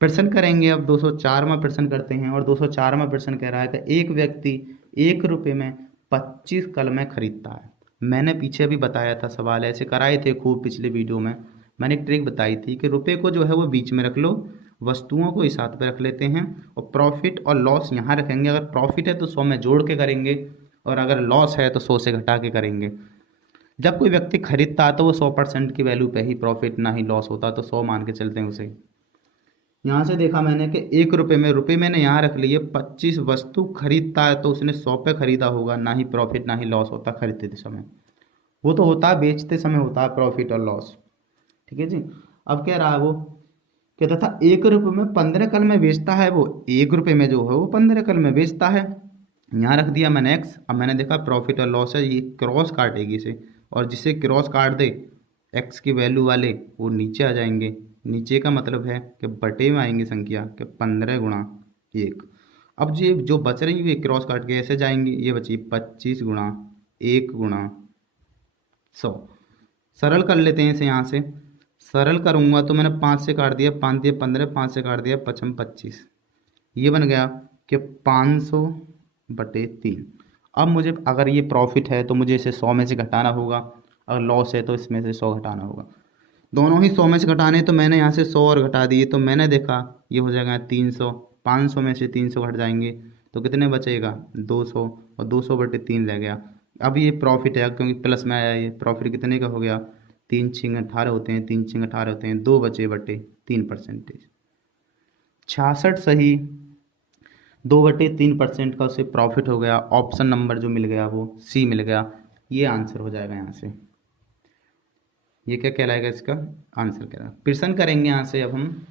प्रश्न करेंगे अब 204वां प्रश्न करते हैं और 204वां प्रश्न कह रहा है कि एक व्यक्ति 1 रुपये में 25 कलमें खरीदता है। मैंने पीछे भी बताया था, सवाल ऐसे कराए थे खूब पिछले वीडियो में। मैंने एक ट्रिक बताई थी कि रुपये को जो है वो बीच में रख लो, वस्तुओं को इस हाथ पे रख लेते हैं और प्रॉफिट और लॉस यहाँ रखेंगे। अगर प्रॉफिट है तो 100 में जोड़ के करेंगे और अगर लॉस है तो 100 से घटा के करेंगे। जब कोई व्यक्ति खरीदता है तो वो 100% की वैल्यू पे ही प्रॉफिट ना ही लॉस होता, तो 100 मान के चलते हैं उसे। यहाँ से देखा मैंने कि 1 रुपये में, रुपये मैंने यहाँ रख लिए, 25 वस्तु खरीदता है तो उसने 100 पे खरीदा होगा, ना ही प्रॉफिट ना ही लॉस होता खरीदते समय। वो तो होता है बेचते समय होता है प्रॉफिट और लॉस। ठीक है जी। अब कह रहा है वो कहता था 1 रुपये में 15 कलमें बेचता है। वो 1 रुपये में जो है वो 15 कलमें बेचता है। यहाँ रख दिया मैंने एक्स। अब मैंने देखा प्रॉफिट और लॉस है, ये क्रॉस काटेगी इसे, और जिसे क्रॉस काट दे एक्स की वैल्यू वाले वो नीचे आ जाएंगे। नीचे का मतलब है कि बटे में आएंगे संख्या कि 15 गुणा 1। अब ये जो बच रही है क्रॉस काट के ऐसे जाएंगे, ये बची 25 गुणा 1 गुणा 100। सरल कर लेते हैं इसे। यहाँ से सरल करूँगा तो मैंने 5 से काट दिया, 5 दिया 15, 5 से काट दिया 5 25। ये बन गया कि 500 बटे 3। अब मुझे अगर ये प्रॉफिट है तो मुझे इसे 100 में से घटाना होगा, अगर लॉस है तो इसमें से 100 घटाना होगा। दोनों ही 100 में से घटाने, तो मैंने यहाँ से 100 और घटा दिए। तो मैंने देखा ये हो जाएगा 300, 500 में से 300 घट जाएंगे तो कितने बचेगा 200, और 200 बटे 3 रह गया। अब ये प्रॉफिट है क्योंकि प्लस में आया, ये प्रॉफिट कितने का हो गया, 3 छिंग 18 होते हैं, 3 छिंग 18 होते हैं, 2 बचे बटे 3%। 66 सही 2 बटे 3% का उसे प्रॉफिट हो गया। ऑप्शन नंबर जो मिल गया वो सी मिल गया। ये आंसर हो जाएगा यहाँ से। ये क्या कहलाएगा, इसका आंसर कहलाएगा। प्रश्न करेंगे यहाँ से अब हम।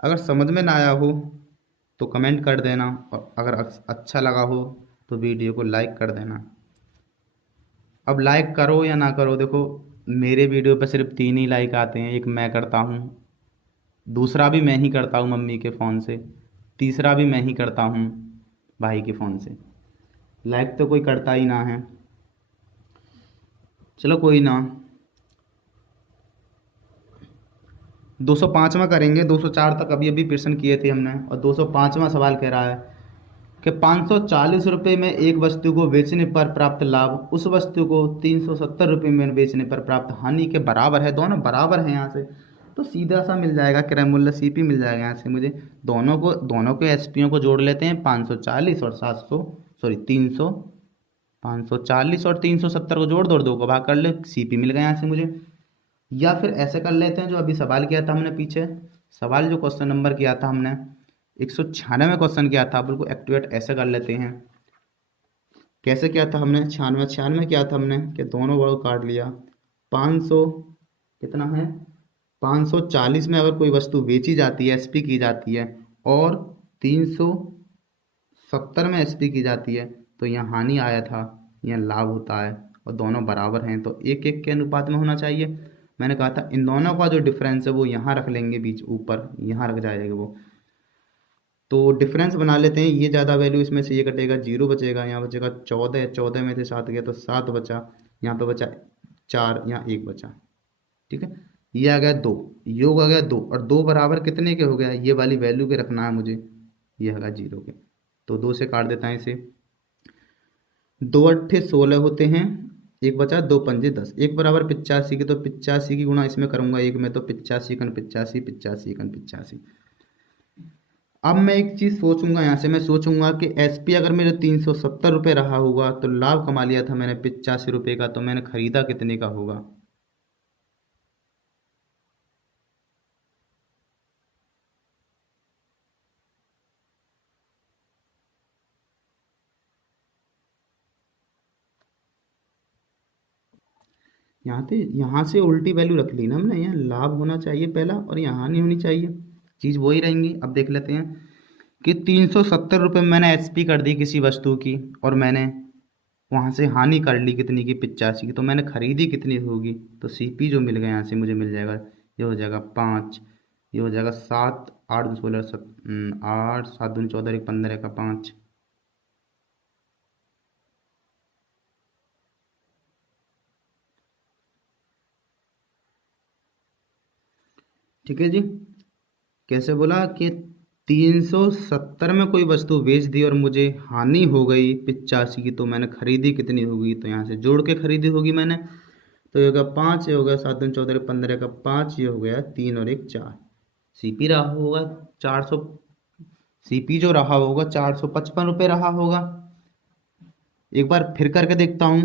अगर समझ में ना आया हो तो कमेंट कर देना, और अगर अच्छा लगा हो तो वीडियो को लाइक कर देना। अब लाइक करो या ना करो, देखो मेरे वीडियो पे सिर्फ 3 ही लाइक आते हैं। एक मैं करता हूँ, दूसरा भी मैं ही करता हूँ मम्मी के फ़ोन से, तीसरा भी मैं ही करता हूँ भाई के फ़ोन से। लाइक तो कोई करता ही ना है। चलो कोई ना, 205वां करेंगे। 204 तक अभी अभी प्रश्न किए थे हमने, और 205वां सवाल कह रहा है कि 540 रुपये में एक वस्तु को बेचने पर प्राप्त लाभ उस वस्तु को 370 रुपये में बेचने पर प्राप्त हानि के बराबर है। दोनों बराबर हैं यहाँ से, तो सीधा सा मिल जाएगा क्रय मूल्य सीपी मिल जाएगा यहाँ से मुझे। दोनों के एसपीओ को जोड़ लेते हैं, 540 और 300, 540 और 370 को जोड़ दो और 2 को भाग कर ले, सीपी मिल गया यहाँ से मुझे। या फिर ऐसे कर लेते हैं जो अभी सवाल किया था हमने पीछे, सवाल जो क्वेश्चन नंबर किया था हमने 196 क्वेश्चन किया था, बिल्कुल एक्टिवेट ऐसे कर लेते हैं। कैसे किया था हमने, 96 किया था हमने कि दोनों वर्ग काट लिया। 500 कितना है, 540 में अगर कोई वस्तु बेची जाती है एसपी की जाती है, और 370 में एसपी की जाती है, तो यहाँ हानि आया था, यहाँ लाभ होता है, और दोनों बराबर हैं तो 1-1 के अनुपात में होना चाहिए। मैंने कहा था इन दोनों का जो डिफरेंस है वो यहाँ रख लेंगे बीच ऊपर, यहाँ रख जाएगा वो। तो डिफरेंस बना लेते हैं, ये ज़्यादा वैल्यू, इसमें से ये कटेगा, जीरो बचेगा, यहाँ बचेगा 14, 14 में से 7 गया तो 7 बचा, यहाँ पे बचा 4, यहाँ 1 बचा। ठीक है, ये आ गया 2, योग आ गया 2, और 2 बराबर कितने के हो गया, ये वाली वैल्यू के रखना है मुझे, ये होगा 0 के। तो 2 से काट देता है इसे, 2 अट्ठे 16 होते हैं, एक बचा, 2 पंजे 10, एक बराबर 85 के, तो 85 की गुणा इसमें करूंगा एक में, तो 85 कन 85, 85 कन 85। अब मैं एक चीज़ सोचूंगा, यहाँ से मैं सोचूंगा कि एसपी अगर मेरे 370 रुपये रहा होगा तो लाभ कमा लिया था मैंने 85 रुपये का, तो मैंने खरीदा कितने का होगा। यहाँ से उल्टी वैल्यू रख ली ना हमने, यहाँ लाभ होना चाहिए पहला और यहाँ नहीं होनी चाहिए, चीज़ वही रहेंगी। अब देख लेते हैं कि 370 रुपये मैंने एसपी कर दी किसी वस्तु की, और मैंने वहाँ से हानि कर ली कितनी की, 85 की, तो मैंने खरीदी कितनी होगी, तो सीपी जो मिल गया यहाँ से मुझे मिल जाएगा, ये हो जाएगा 5, ये हो जाएगा 7, 8 दूनी 16, 8, 7 दूनी 14, 1 15 का 5। ठीक है जी, कैसे बोला कि 370 में कोई वस्तु बेच दी और मुझे हानि हो गई 85 की, तो मैंने खरीदी कितनी होगी, तो यहाँ से जोड़ के खरीदी होगी मैंने, तो ये होगा 5, ये हो गया 7 दूनी 14, 15 का 5, ये हो गया 3 और 1 4। सीपी रहा होगा 400, सीपी जो रहा होगा 455 रुपये रहा होगा। एक बार फिर करके देखता हूँ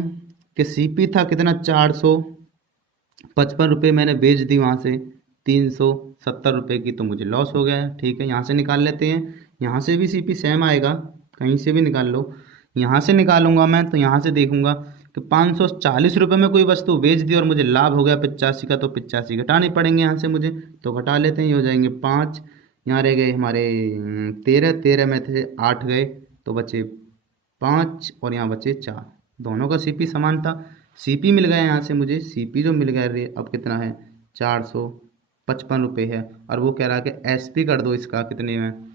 कि सीपी था कितना, 455 रुपये, मैंने बेच दी वहाँ से 370 रुपये की, तो मुझे लॉस हो गया है। ठीक है, यहाँ से निकाल लेते हैं, यहाँ से भी सीपी सेम आएगा, कहीं से भी निकाल लो। यहाँ से निकालूंगा मैं, तो यहाँ से देखूंगा कि 540 रुपये में कोई वस्तु बेच दी और मुझे लाभ हो गया 85 का, तो 85 घटाने पड़ेंगे यहाँ से मुझे, तो घटा लेते हैं, ये हो जाएंगे 5, यहाँ रह गए हमारे 13, 13 में थे 8 गए, तो बचे 5 और यहाँ बचे 4, दोनों का सीपी समान था। सीपी मिल गया यहाँ से मुझे, सीपी जो मिल गया रे अब कितना है, 455 रुपये है, और वो कह रहा है कि एसपी कर दो इसका, कितने में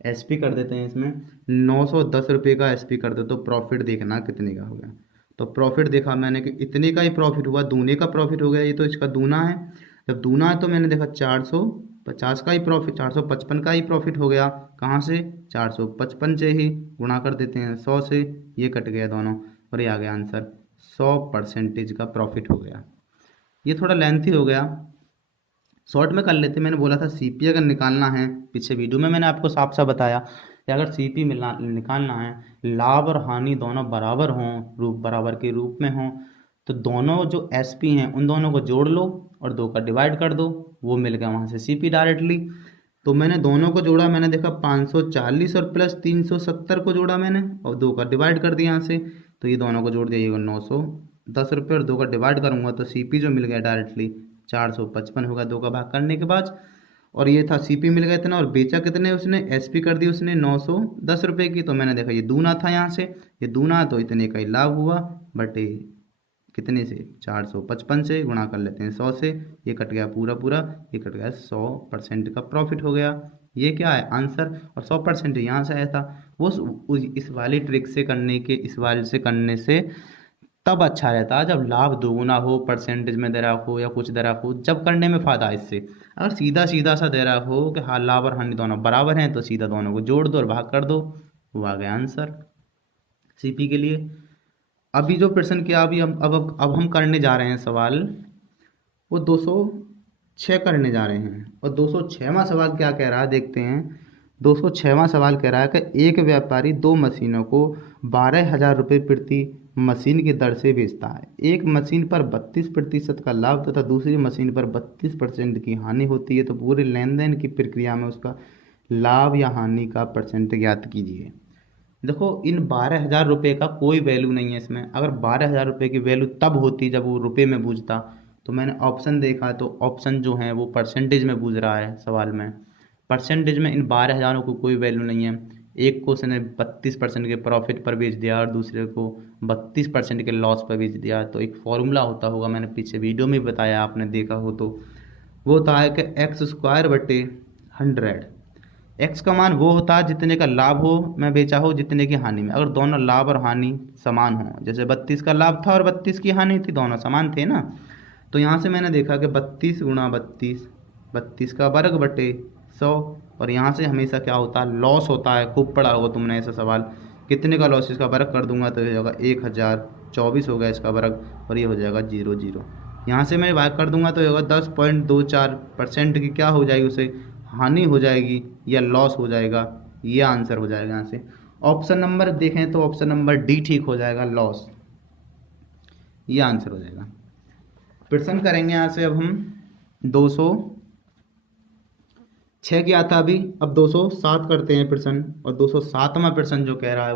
एसपी कर देते हैं इसमें, 910 रुपये का एसपी कर दो, तो प्रॉफिट देखना कितने का हो गया। तो प्रॉफिट देखा मैंने कि इतने का ही प्रॉफिट हुआ, दूने का प्रॉफिट हो गया, ये तो इसका दूना है, जब दूना है तो मैंने देखा 450 का ही प्रॉफिट, 455 का ही प्रॉफिट हो गया। कहाँ से, 455 से ही गुणा कर देते हैं 100 से, ये कट गया दोनों, और ये आ गया आंसर, 100% का प्रॉफिट हो गया। ये थोड़ा लेंथी हो गया, शॉर्ट में कर लेते। मैंने बोला था सीपी अगर निकालना है, पीछे वीडियो में मैंने आपको साफ साफ बताया कि अगर सीपी मिलना निकालना है, लाभ और हानि दोनों बराबर हों, रूप बराबर के रूप में हों, तो दोनों जो एसपी हैं उन दोनों को जोड़ लो और 2 का डिवाइड कर दो, वो मिल गया वहाँ से सीपी डायरेक्टली। तो मैंने दोनों को जोड़ा, मैंने देखा 540 और प्लस 370 को जोड़ा मैंने, और 2 का डिवाइड कर दिया यहाँ से, तो ये दोनों को जोड़ दिया, ये 910 रुपये, और 2 का डिवाइड करूँगा तो सीपी जो मिल गया डायरेक्टली 455 होगा 2 का भाग करने के बाद। और ये था सीपी मिल गया इतना, और बेचा कितने उसने, एसपी कर दी उसने 910 रुपये की, तो मैंने देखा ये दूना था यहाँ से, ये दूना तो इतने का ही लाभ हुआ, बट कितने से, 455 से गुणा कर लेते हैं 100 से, ये कट गया पूरा पूरा, ये कट गया, 100% का प्रॉफिट हो गया। ये क्या है आंसर, और 100% यहाँ से आया था। वो इस वाली ट्रिक से करने के, इस वाले से करने से तब अच्छा रहता है जब लाभ दोगुना हो, परसेंटेज में दे रहा हो या कुछ दे रहा हो, जब करने में फ़ायदा है इससे। अगर सीधा सीधा सा दे रहा हो कि हाँ लाभ और हानि दोनों बराबर हैं, तो सीधा दोनों को जोड़ दो और भाग कर दो, वो आ गया आंसर सीपी के लिए। अभी जो प्रश्न किया, अभी हम अब हम करने जा रहे हैं सवाल, वो 206 करने जा रहे हैं, और 206वां सवाल क्या कह रहा है देखते हैं। 206वां सवाल कह रहा है कि एक व्यापारी 2 मशीनों को 12,000 रुपये प्रति मशीन की दर से बेचता है। एक मशीन पर 32% का लाभ तथा दूसरी मशीन पर 32% की हानि होती है, तो पूरे लेन देन की प्रक्रिया में उसका लाभ या हानि का परसेंट ज्ञात कीजिए। देखो, इन 12,000 रुपये का कोई वैल्यू नहीं है इसमें। अगर 12,000 रुपये की वैल्यू तब होती जब वो रुपये में बूझता, तो मैंने ऑप्शन देखा तो ऑप्शन जो है वो परसेंटेज में बूझ रहा है सवाल में। परसेंटेज में इन 12,000 को कोई वैल्यू नहीं है। एक को उसने 32% के प्रॉफिट पर बेच दिया और दूसरे को 32% के लॉस पर बेच दिया। तो एक फॉर्मूला होता होगा, मैंने पीछे वीडियो में बताया, आपने देखा हो तो, वो होता है कि x² बटे 100। एक्स का मान वो होता है जितने का लाभ हो में बेचा हो जितने की हानि में। अगर दोनों लाभ और हानि समान हो, जैसे 32 का लाभ था और 32 की हानि थी, दोनों समान थे ना, तो यहाँ से मैंने देखा कि 32 गुणा 32, 32 का वर्ग बटे 100, और यहाँ से हमेशा क्या होता है, लॉस होता है। खूब पढ़ा होगा तुमने ऐसा सवाल। कितने का लॉस, इसका वर्ग कर दूंगा तो हो जाएगा 1024 हो गया इसका वर्ग, और ये हो जाएगा 00। यहाँ से मैं भाग कर दूंगा तो होगा 10.24% की क्या हो जाएगी, उसे हानि हो जाएगी या लॉस हो जाएगा। ये आंसर हो जाएगा यहाँ से। ऑप्शन नंबर देखें तो ऑप्शन नंबर डी ठीक हो जाएगा, लॉस। ये आंसर हो जाएगा। प्रश्न करेंगे यहाँ से अब हम 206 क्या था अभी, अब 207 करते हैं प्रश्न। और 207वां प्रश्न जो कह रहा है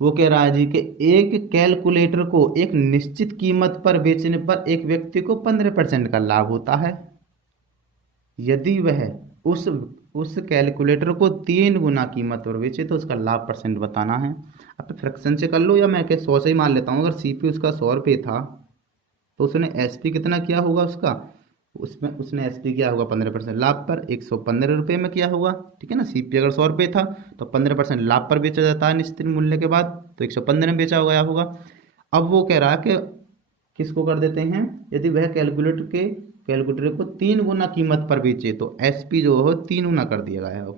वो कह रहा है जी कि एक कैलकुलेटर को एक निश्चित कीमत पर बेचने पर एक व्यक्ति को 15% का लाभ होता है। यदि वह उस कैलकुलेटर को 3 गुना कीमत पर बेचे तो उसका लाभ परसेंट बताना है। अब फ्रैक्शन से कर लो, या मैं क्या 100 से ही मान लेता हूँ। अगर सीपी उसका 100 रुपये था तो उसने एसपी कितना किया होगा उसका, उसमें उसने एसपी किया होगा 15% लाभ पर, 115 रुपये में किया होगा। ठीक है ना, सीपी अगर 100 रुपये था तो 15% लाभ पर बेचा जाता है निश्चित मूल्य के बाद, तो 115 में बेचा गया होगा। अब वो कह रहा है कि किसको कर देते हैं, यदि वह कैलकुलेटर को 3 गुना कीमत पर बेचे तो एसपी जो हो 3 गुना कर दिया गया हो।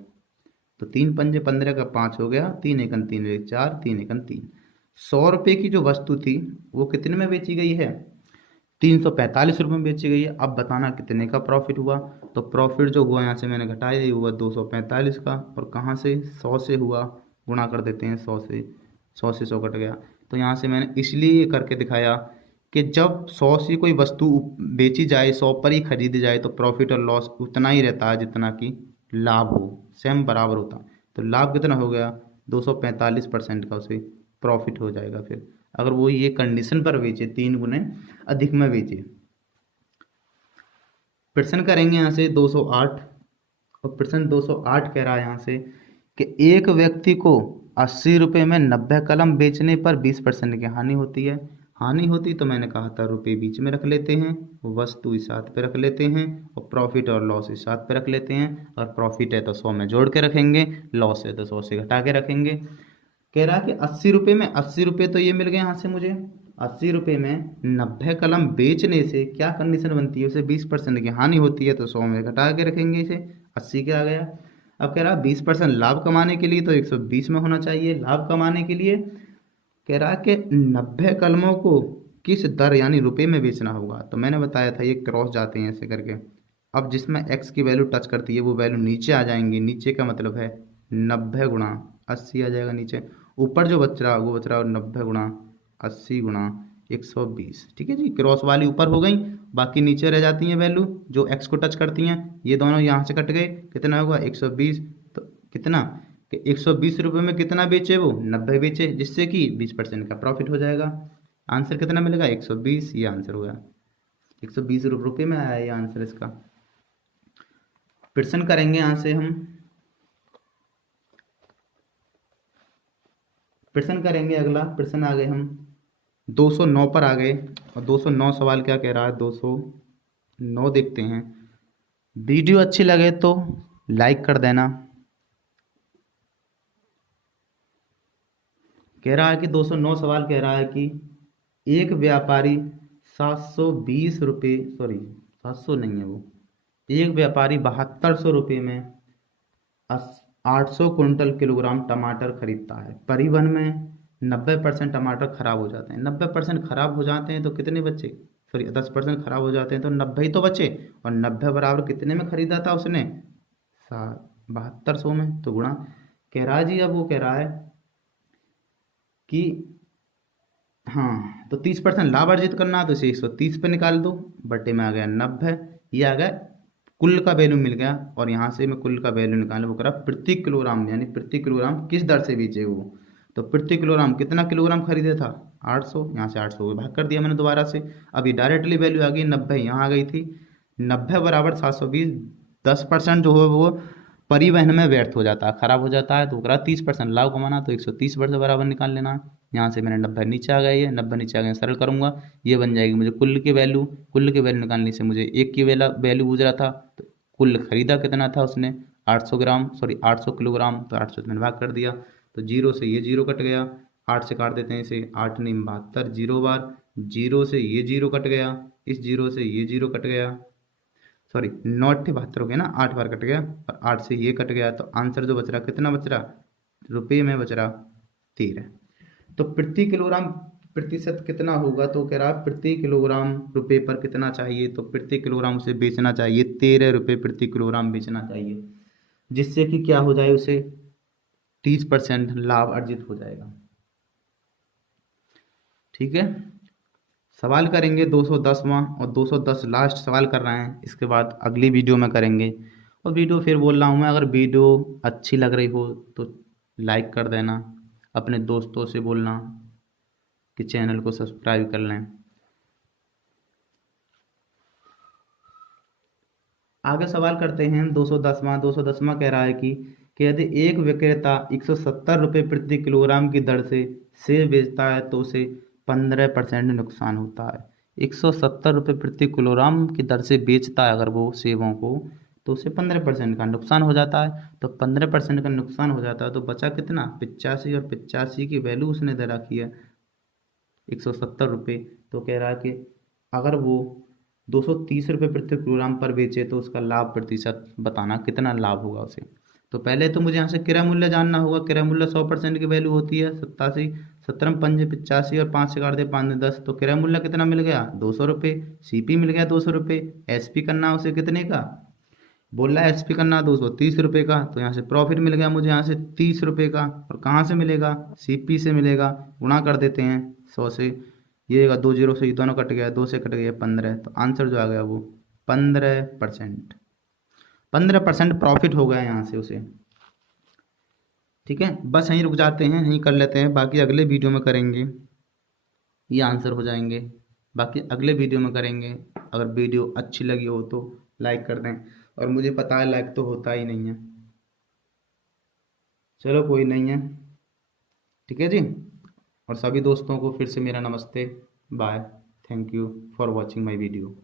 तो 3 पंजे 15 का 5 हो गया, 3 एकन 3 4, 3 एकन 3। 100 रुपये की जो वस्तु थी वो कितने में बेची गई है, 345 रुपये में बेची गई है। अब बताना कितने का प्रॉफिट हुआ। तो प्रॉफिट जो हुआ यहाँ से मैंने घटाया, ये हुआ 245 का, और कहाँ से 100 से हुआ, गुणा कर देते हैं 100 से, 100 कट गया। तो यहाँ से मैंने इसलिए ये करके दिखाया कि जब 100 से कोई वस्तु बेची जाए, 100 पर ही खरीदी जाए, तो प्रॉफिट और लॉस उतना ही रहता है जितना कि लाभ हो, सेम बराबर होता। तो लाभ कितना हो गया, 245% का उसे प्रॉफिट हो जाएगा। फिर अगर वो ये कंडीशन पर बेचे 3 गुने अधिक में बेचे। प्रश्न करेंगे यहाँ से 208, और प्रश्न 208 कह रहा है यहाँ से कि एक व्यक्ति को 80 रुपये में 90 कलम बेचने पर 20% की हानि होती है। हानि होती तो मैंने कहा था रुपये बीच में रख लेते हैं, वस्तु इस हाथ पे रख लेते हैं, और प्रॉफिट और लॉस इस हाथ पे रख लेते हैं। और प्रॉफिट है तो 100 में जोड़ के रखेंगे, लॉस है तो 100 से घटा के रखेंगे। कह रहा है कि 80 रुपये में 80 रुपये तो ये मिल गए यहाँ से मुझे। 80 रुपये में 90 कलम बेचने से क्या कंडीशन बनती है, उसे 20% की हानि होती है, तो 100 में घटा के रखेंगे इसे, 80 के आ गया। अब कह रहा है 20% लाभ कमाने के लिए तो 120 में होना चाहिए लाभ कमाने के लिए। कह रहा है कि 90 कलमों को किस दर यानी रुपये में बेचना होगा। तो मैंने बताया था ये क्रॉस जाते हैं ऐसे करके। अब जिसमें एक्स की वैल्यू टच करती है वो वैल्यू नीचे आ जाएंगी, नीचे का मतलब है 90 गुणा 80 आ जाएगा नीचे। ऊपर जो बच रहा वो बच रहा 90 गुणा 80 गुणा 120। ठीक है जी, क्रॉस वाली ऊपर हो गई, बाकी नीचे रह जाती हैं वैल्यू जो एक्स को टच करती हैं। ये दोनों यहाँ से कट गए, कितना होगा 120। तो कितना कि 120 रुपये में कितना बेचे वो, 90 बेचे, जिससे कि 20% का प्रॉफिट हो जाएगा। आंसर कितना मिलेगा 120, ये आंसर हुआ 120 रुपये में आया ये आंसर इसका। प्रश्न करेंगे यहाँ से हम, प्रश्न करेंगे अगला प्रश्न आ गए हम 209 पर आ गए। और 209 सवाल क्या कह रहा है, 209 देखते हैं। वीडियो अच्छी लगे तो लाइक कर देना। कह रहा है कि 209 सवाल कह रहा है कि एक व्यापारी 720 रुपये, सॉरी 700 नहीं है वो, एक व्यापारी 7200 रुपये में 800 कुंटल किलोग्राम टमाटर खरीदता है। परिवहन में 90% टमाटर खराब हो जाते हैं। 90% खराब हो जाते हैं तो कितने बचे, सॉरी 10% खराब हो जाते हैं तो 90 ही तो बचे। और 90 बराबर कितने में खरीदा था उसने, 7200 में, तो गुणा। कह रहा है जी, अब वो कह रहा है कि हाँ, तो 30% लाभ अर्जित करना है तो इसे 130 पे निकाल दो, बटे में आ गया 90, ये आ गया कुल का वैल्यू मिल गया। और यहाँ से मैं कुल का वैल्यू निकालने वो करा प्रति किलोग्राम, यानी प्रति किलोग्राम किस दर से बेचे वो। तो प्रति किलोग्राम कितना किलोग्राम खरीदे था 800, यहाँ से 800 को भाग कर दिया मैंने दोबारा से। अभी डायरेक्टली वैल्यू आ गई 90, यहाँ आ गई थी 90 बराबर 720। 10% जो है वो परिवहन में व्यर्थ हो जाता है, खराब हो जाता है, तो करा 30% लाभ कमाना, तो 130 वर्ष बराबर निकाल लेना। यहाँ से मैंने 90 नीचे आ गई है, 90 नीचे आ गए, सरल करूँगा, ये बन जाएगी मुझे कुल की वैल्यू। कुल की वैल्यू निकालने से मुझे एक की वैल्यू पूछ रहा था, तो कुल खरीदा कितना था उसने 800 ग्राम, सॉरी 800 किलोग्राम, तो 800 से मैंने भाग कर दिया, तो जीरो से ये जीरो कट गया, 8 से काट देते हैं इसे, 8 नहीं 72, जीरो बार, जीरो से ये जीरो कट गया, इस जीरो से ये जीरो कट गया, सॉरी 9 72 हो गया ना, 8 बार कट गया और 8 से ये कट गया, तो आंसर जो बच रहा कितना बच रहा, रुपये में बच रहा 13। तो प्रति किलोग्राम प्रतिशत कितना होगा, तो कह रहा प्रति किलोग्राम रुपए पर कितना चाहिए, तो प्रति किलोग्राम उसे बेचना चाहिए 13 रुपये प्रति किलोग्राम बेचना चाहिए, जिससे कि क्या हो जाए, उसे 30% लाभ अर्जित हो जाएगा। ठीक है, सवाल करेंगे 210वां और 210 लास्ट सवाल कर रहे हैं, इसके बाद अगली वीडियो में करेंगे। और वीडियो फिर बोल रहा हूँ मैं, अगर वीडियो अच्छी लग रही हो तो लाइक कर देना, अपने दोस्तों से बोलना कि चैनल को सब्सक्राइब कर लें। आगे सवाल करते हैं 210वां। 210वां कह रहा है कि यदि एक विक्रेता 170 रुपये प्रति किलोग्राम की दर से सेब बेचता है तो उसे 15% नुकसान होता है। 170 रुपये प्रति किलोग्राम की दर से बेचता है अगर वो सेबों को, तो उसे 15% का नुकसान हो जाता है। तो 15% का नुकसेन हो जाता है तो बचा कितना, 85, और 85 की वैल्यू उसने दे रखी है 170 रुपये। तो कह रहा है कि अगर वो 230 रुपये प्रति किलोग्राम पर बेचे तो उसका लाभ प्रतिशत बताना, कितना लाभ होगा उसे। तो पहले तो मुझे यहाँ से क्रय मूल्य जानना होगा। क्रय मूल्य 100% की वैल्यू होती है 87, 17 पंजे 85 और 5 से काट दे 5 10, तो क्रय मूल्य कितना मिल गया 200 रुपये। सीपी मिल गया 200 रुपये। एसपी करना उसे कितने का, बोल रहा है एसपी करना 230 रुपये का, तो यहाँ से प्रॉफिट मिल गया मुझे यहाँ से 30 रुपये का। और कहाँ से मिलेगा, सीपी से मिलेगा। गुणा कर देते हैं 100 से, ये 2 जीरो से ये दोनों कट गया, 2 से कट गया 15, तो आंसर जो आ गया वो 15%। 15% प्रॉफिट हो गया यहाँ से उसे। ठीक है, बस यहीं रुक जाते हैं, यहीं कर लेते हैं, बाकी अगले वीडियो में करेंगे, ये आंसर हो जाएंगे, बाकी अगले वीडियो में करेंगे। अगर वीडियो अच्छी लगी हो तो लाइक कर दें, और मुझे पता है लाइक तो होता ही नहीं है, चलो कोई नहीं है। ठीक है जी, और सभी दोस्तों को फिर से मेरा नमस्ते, bye, thank you for watching my video.